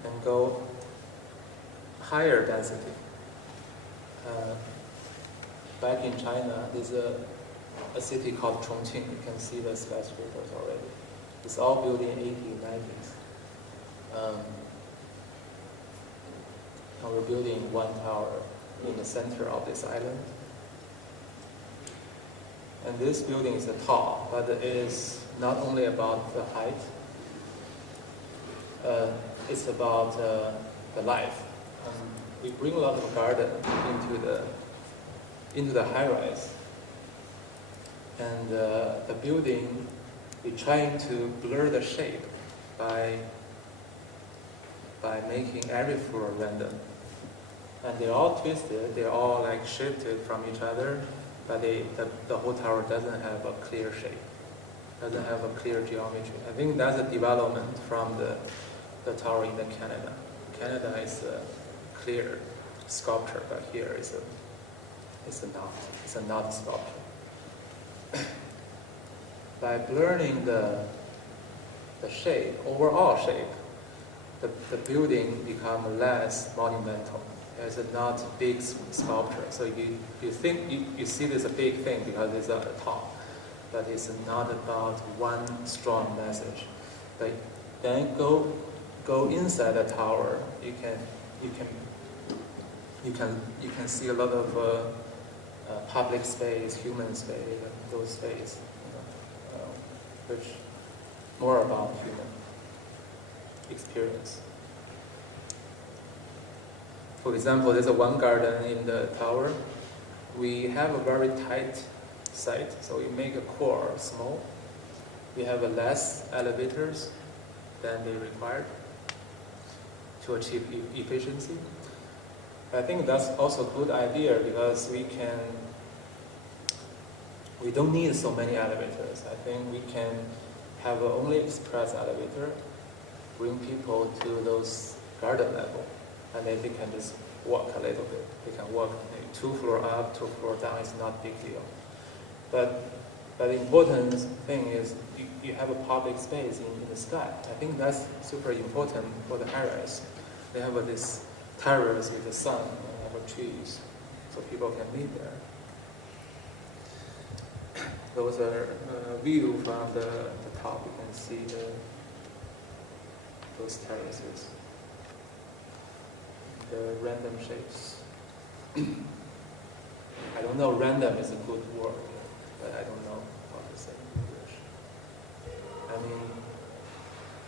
And go higher density. Back in China, there's a city called Chongqing. You can see the skyscrapers already. It's all built in 80s, 90s. And we're building one tower in the center of this island. And this building is tall, but it is not only about the height, it's about the life. We bring a lot of garden into the high-rise. And the building, we're trying to blur the shape by making every floor random. And they're all twisted, they're all like shifted from each other, but the whole tower doesn't have a clear shape, doesn't have a clear geometry. I think that's a development from the tower in Canada. Canada is a clear sculpture, but here it's a not sculpture. By blurring the shape, overall shape, the building become less monumental. It's not a big sculpture. So you think you see this a big thing because it's at the top, but it's not about one strong message. But then go inside the tower. You can see a lot of public space, human space, those space, which more about human experience. For example, there's one garden in the tower. We have a very tight site, so we make a core small. We have less elevators than they required to achieve efficiency. I think that's also a good idea because we don't need so many elevators. I think we can have only express elevator, bring people to those garden level, and then they can just walk a little bit. They can walk maybe 2 floors up, 2 floors down. It's not a big deal. But the important thing is you have a public space in the sky. I think that's super important for the high-rise. They have this terrace with the sun and have trees, so people can live there. Those are view from the top. You can see those terraces, the random shapes. I don't know, random is a good word, but I don't know how to say in English. I mean,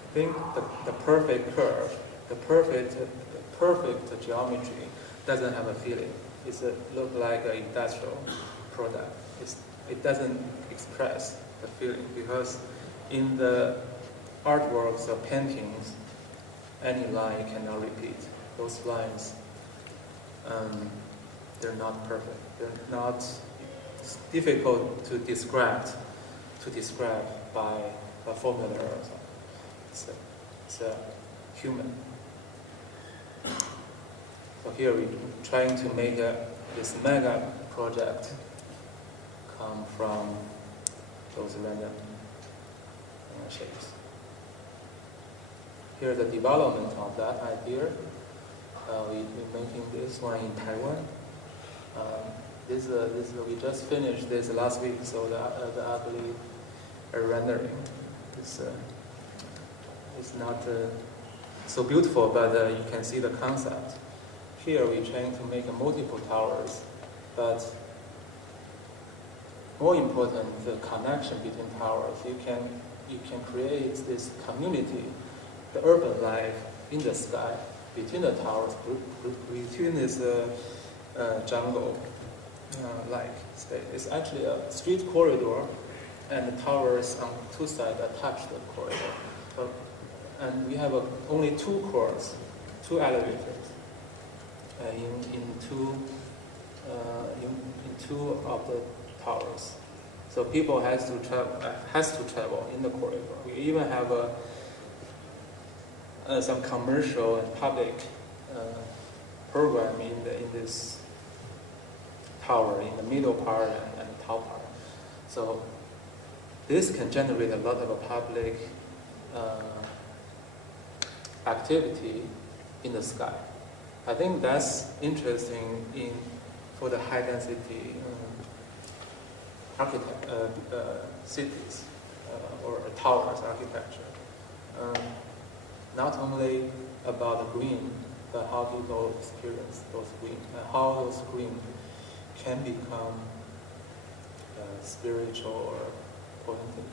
I think the perfect curve, the perfect geometry doesn't have a feeling. It looks like an industrial product. It doesn't express the feeling because in the artworks or paintings, any line cannot repeat. Those lines, they're not perfect. They're not. It's difficult to describe by a formula or something. It's a human. So here we're trying to make this mega project come from those random shapes. Here's the development of that idea. We're making this one in Taiwan. We just finished this last week, so the ugly rendering is not so beautiful, but you can see the concept. Here we're trying to make multiple towers, but more important, the connection between towers. You can create this community, the urban life in the sky between the towers, between this jungle-like space. It's actually a street corridor, and the towers on 2 sides attach the corridor. And we have only 2 cores, 2 elevators in two of the towers. So people has to travel in the corridor. We even have some commercial and public program in this tower, in the middle part and the top part. So this can generate a lot of public activity in the sky. I think that's interesting for the high density cities or towers architecture. Not only about the green, but how people experience those green, and how those green can become spiritual or poetic.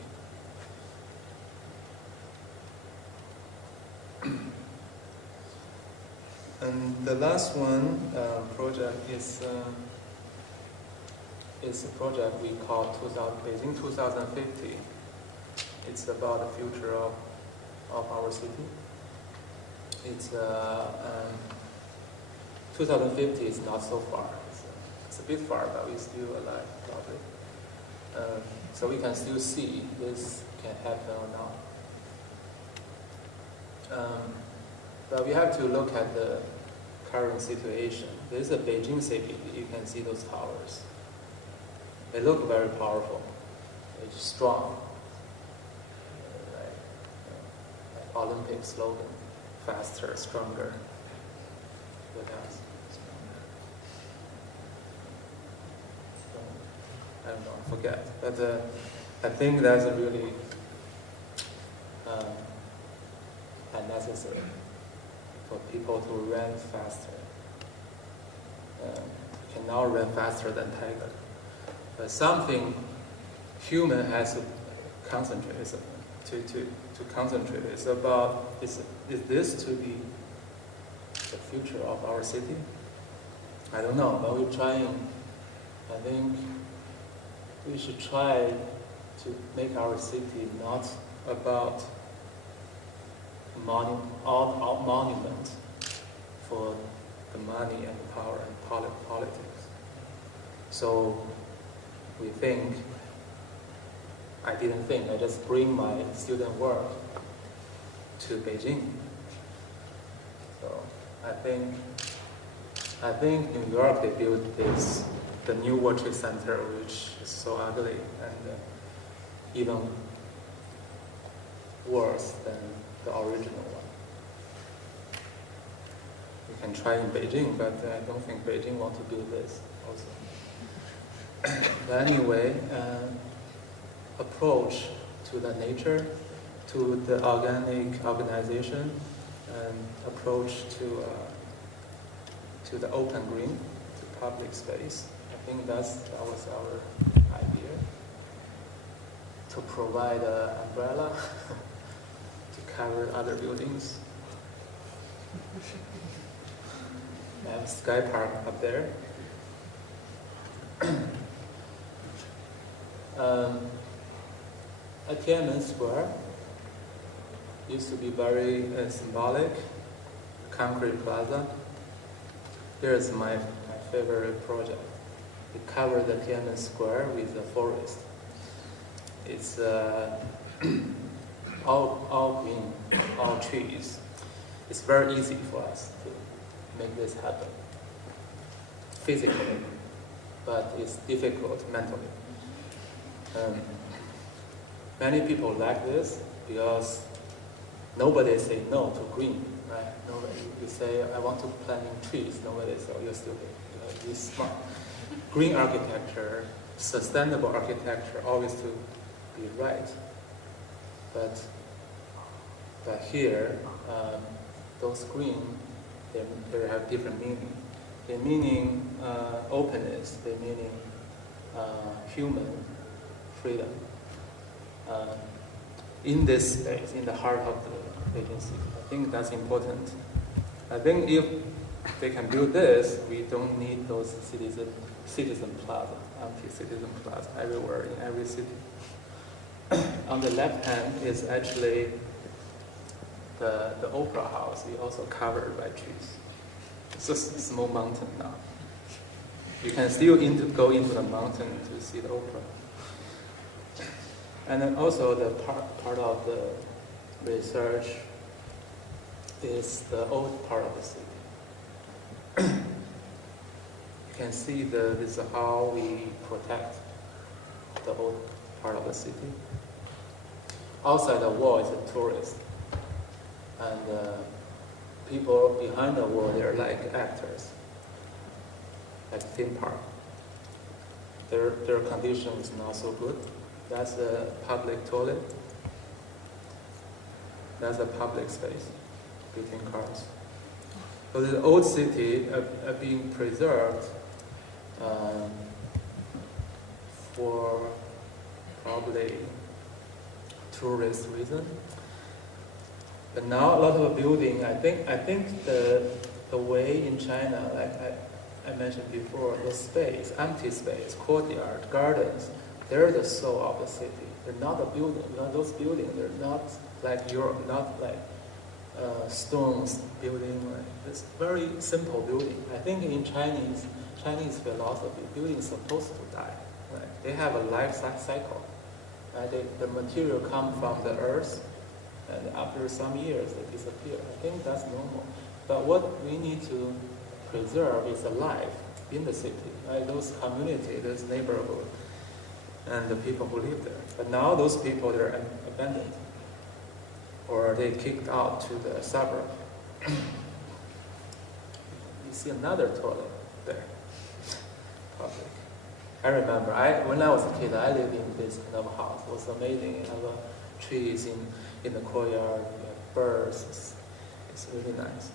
And the last one project is a project we call Beijing 2050. It's about the future of our city. It's 2050 is not so far. It's a bit far, but we're still alive, probably. So we can still see this can happen or not. But we have to look at the current situation. There's a Beijing city. You can see those towers. They look very powerful. They're strong. Like Olympic slogan: faster, stronger. What else? I don't know. I forget. But I think that's really unnecessary for people to run faster. Can now run faster than tiger. But something human has to concentrate to concentrate. It's about is this to be the future of our city? I don't know, but we're trying. I think we should try to make our city not about monument for the money and the power and politics. So we think, I just bring my student work to Beijing. So I think New York, they built the new World Trade Center, which is so ugly and even worse than the original one. We can try in Beijing, but I don't think Beijing wants to build this also. But anyway, approach to the nature, to the organic organization, and approach to the open green, to public space. I think that was our idea. To provide an umbrella to cover other buildings. I have Sky Park up there. At Tiananmen Square used to be very symbolic, concrete plaza. Here's my favorite project. We cover the Tiananmen Square with a forest. It's all green, all trees. It's very easy for us to make this happen physically, but it's difficult mentally. Many people like this because nobody say no to green, right? Nobody, you say, I want to planting trees, nobody says, oh, you're stupid, you're smart. Green architecture, sustainable architecture, always to be right. But here, those green, they have different meaning. They meaning openness, they meaning human freedom. In this space, in the heart of the Beijing city. I think that's important. I think if they can build this, we don't need those citizen plaza, empty citizen plaza everywhere in every city. On the left hand is actually the opera house. We also covered by trees. It's just a small mountain now. You can still go into the mountain to see the opera. And then also the part of the research is the old part of the city. can see this is how we protect the old part of the city. Outside the wall is a tourist, and people behind the wall, they're like actors, like theme park. Their condition is not so good. That's a public toilet. That's a public space between cars. So the old city are being preserved for probably tourist reason. But now a lot of building, I think the way in China, like I mentioned before, the space, empty space, courtyard, gardens, they're the soul of the city. They're not a building. Those buildings, they're not like Europe, not like stones building. Like this very simple building. I think in Chinese philosophy, building is supposed to die. Right? They have a life cycle. The material come from the earth, and after some years they disappear. I think that's normal. But what we need to preserve is the life in the city, right? Those community, those neighborhood, and the people who live there. But now those people, they're abandoned, or they kicked out to the suburb. You see another toilet there, public. I remember, when I was a kid, I lived in this kind of house. It was amazing. You have trees in the courtyard, you have birds. It's really nice.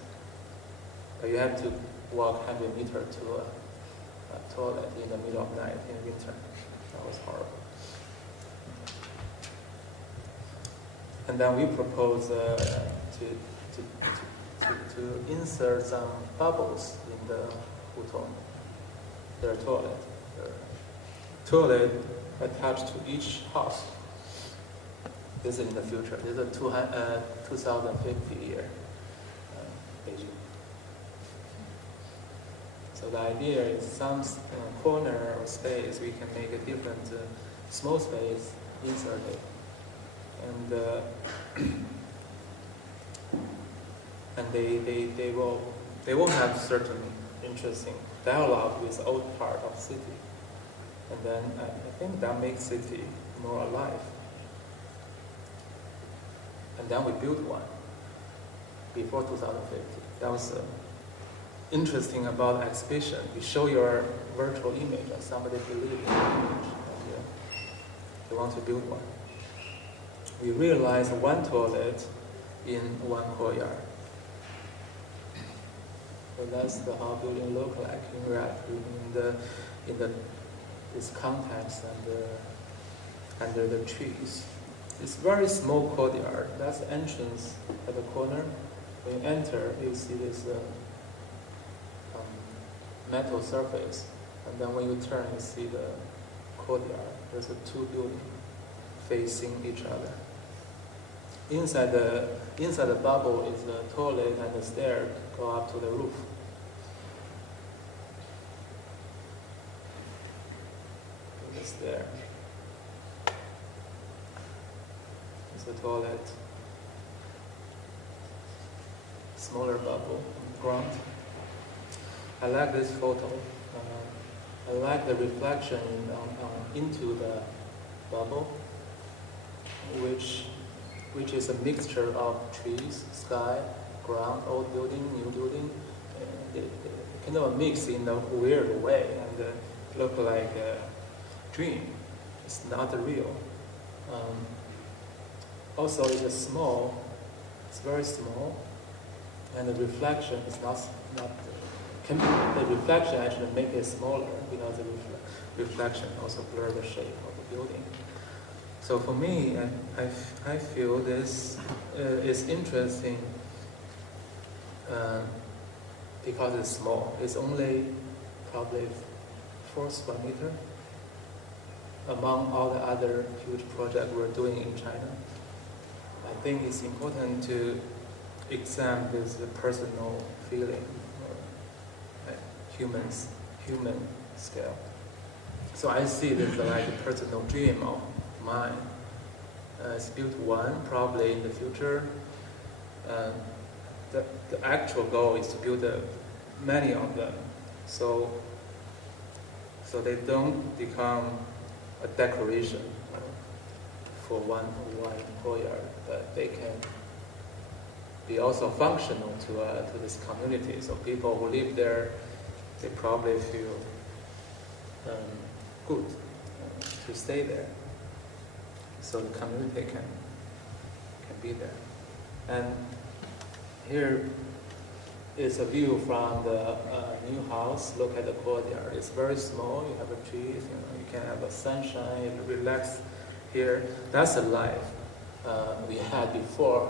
But you have to walk 100 meters to a toilet in the middle of night in winter. That was horrible. And then we propose to insert some bubbles in the hutong, their toilet. Toilet attached to each house. This is in the future. This is a 2050 year, Beijing. So the idea is some corner or space we can make a different small space inserted, and they will have certain interesting dialogue with the old part of the city. And then I think that makes city more alive. And then we built one before 2050. That was interesting about exhibition. You show your virtual image and somebody believes in the image and they want to build one. We realized one toilet in one courtyard. So that's how building look like in reality, in this context and under the trees. It's very small courtyard. That's the entrance at the corner. When you enter, you see this metal surface, and then when you turn, you see the courtyard. There's two buildings facing each other. Inside the bubble is the toilet and the stairs go up to the roof. It's there. It's the toilet. Smaller bubble on the ground. I like this photo. I like the reflection into the bubble, which is a mixture of trees, sky, ground, old building, new building. It kind of a mix in a weird way, and look like a dream. It's not real. Also, it's small. It's very small, and the reflection is not. The reflection actually make it smaller because the reflection also blur the shape of the building. So for me, I feel this is interesting because it's small. It's only probably 4 square meters among all the other huge projects we're doing in China. I think it's important to examine this personal feeling, human scale. So I see this like a personal dream of mine. It's built one, probably in the future. The actual goal is to build many of them. So so they don't become a decoration for one courtyard, but they can be also functional to this community. So people who live there, they probably feel good to stay there. So the community can be there. And here is a view from the new house. Look at the courtyard. It's very small. You have a trees. You can have a sunshine. You relax here. That's the life we had before.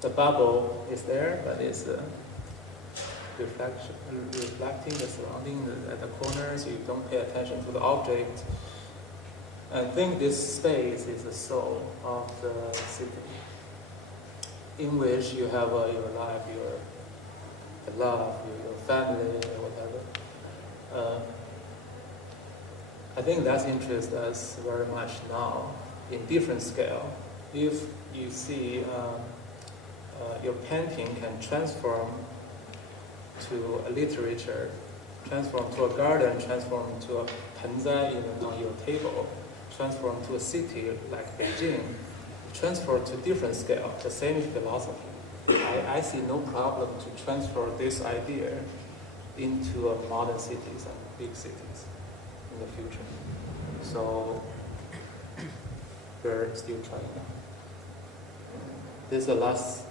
The bubble is there, but it's reflecting the surrounding at the corners. You don't pay attention to the object. I think this space is the soul of the city, in which you have your life, your love, your family, or whatever. I think that interests us very much now, in different scale. If you see your painting can transform to a literature, transform to a garden, transform to a penzai on your table, transform to a city like Beijing, transfer to different scale, the same philosophy. I see no problem to transfer this idea into modern cities and big cities in the future. So we're still trying. This is the last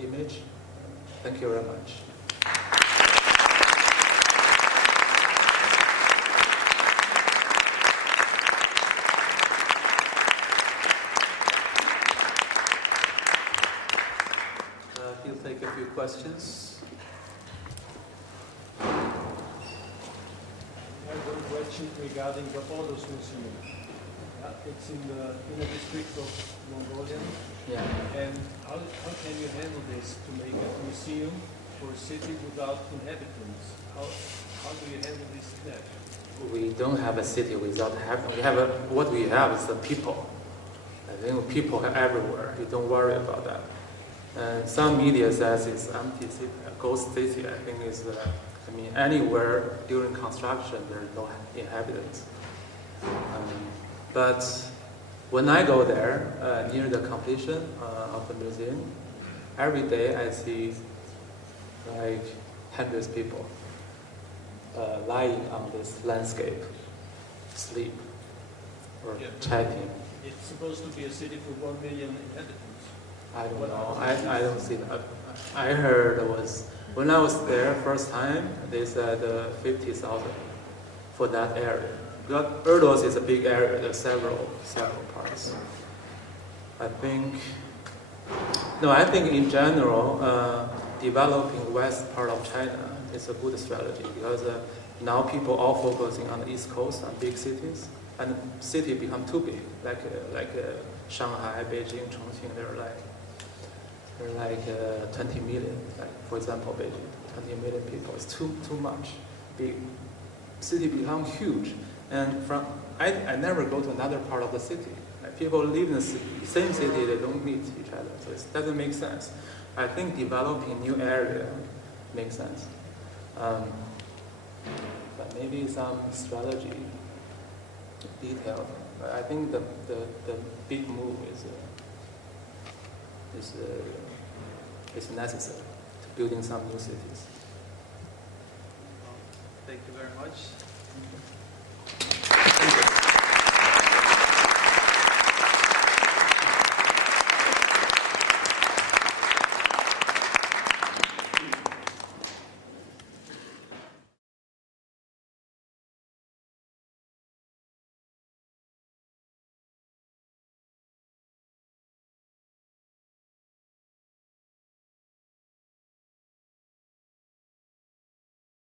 image. Thank you very much. He'll take a few questions. I have one question regarding the Orders Museum. It's in the district of Mongolia. Yeah. And how can you handle this to make a museum for a city without inhabitants? How do you handle this step? We don't have a city without having. What we have is the people. I think people are everywhere. You don't worry about that. And some media says it's empty city, a ghost city. I think it's. Anywhere during construction there's no inhabitants. But when I go there, near the completion of the museum, every day I see like hundreds of people lying on this landscape, sleep or chatting. It's supposed to be a city for 1 million inhabitants. I don't know. I don't see that. I heard it was when I was there first time. They said 50,000 for that area. Because Erdos is a big area. There's several parts. I think in general, developing west part of China is a good strategy because now people are focusing on the east coast and big cities, and city become too big, like Shanghai, Beijing, Chongqing. They're like 20 million. Like for example, Beijing, 20 million people. It's too much. Big city become huge, and I never go to another part of the city. Like people live in the same city, they don't meet each other, so it doesn't make sense. I think developing new area makes sense, but maybe some strategy detail. But I think the big move is necessary to building some new cities. Thank you very much.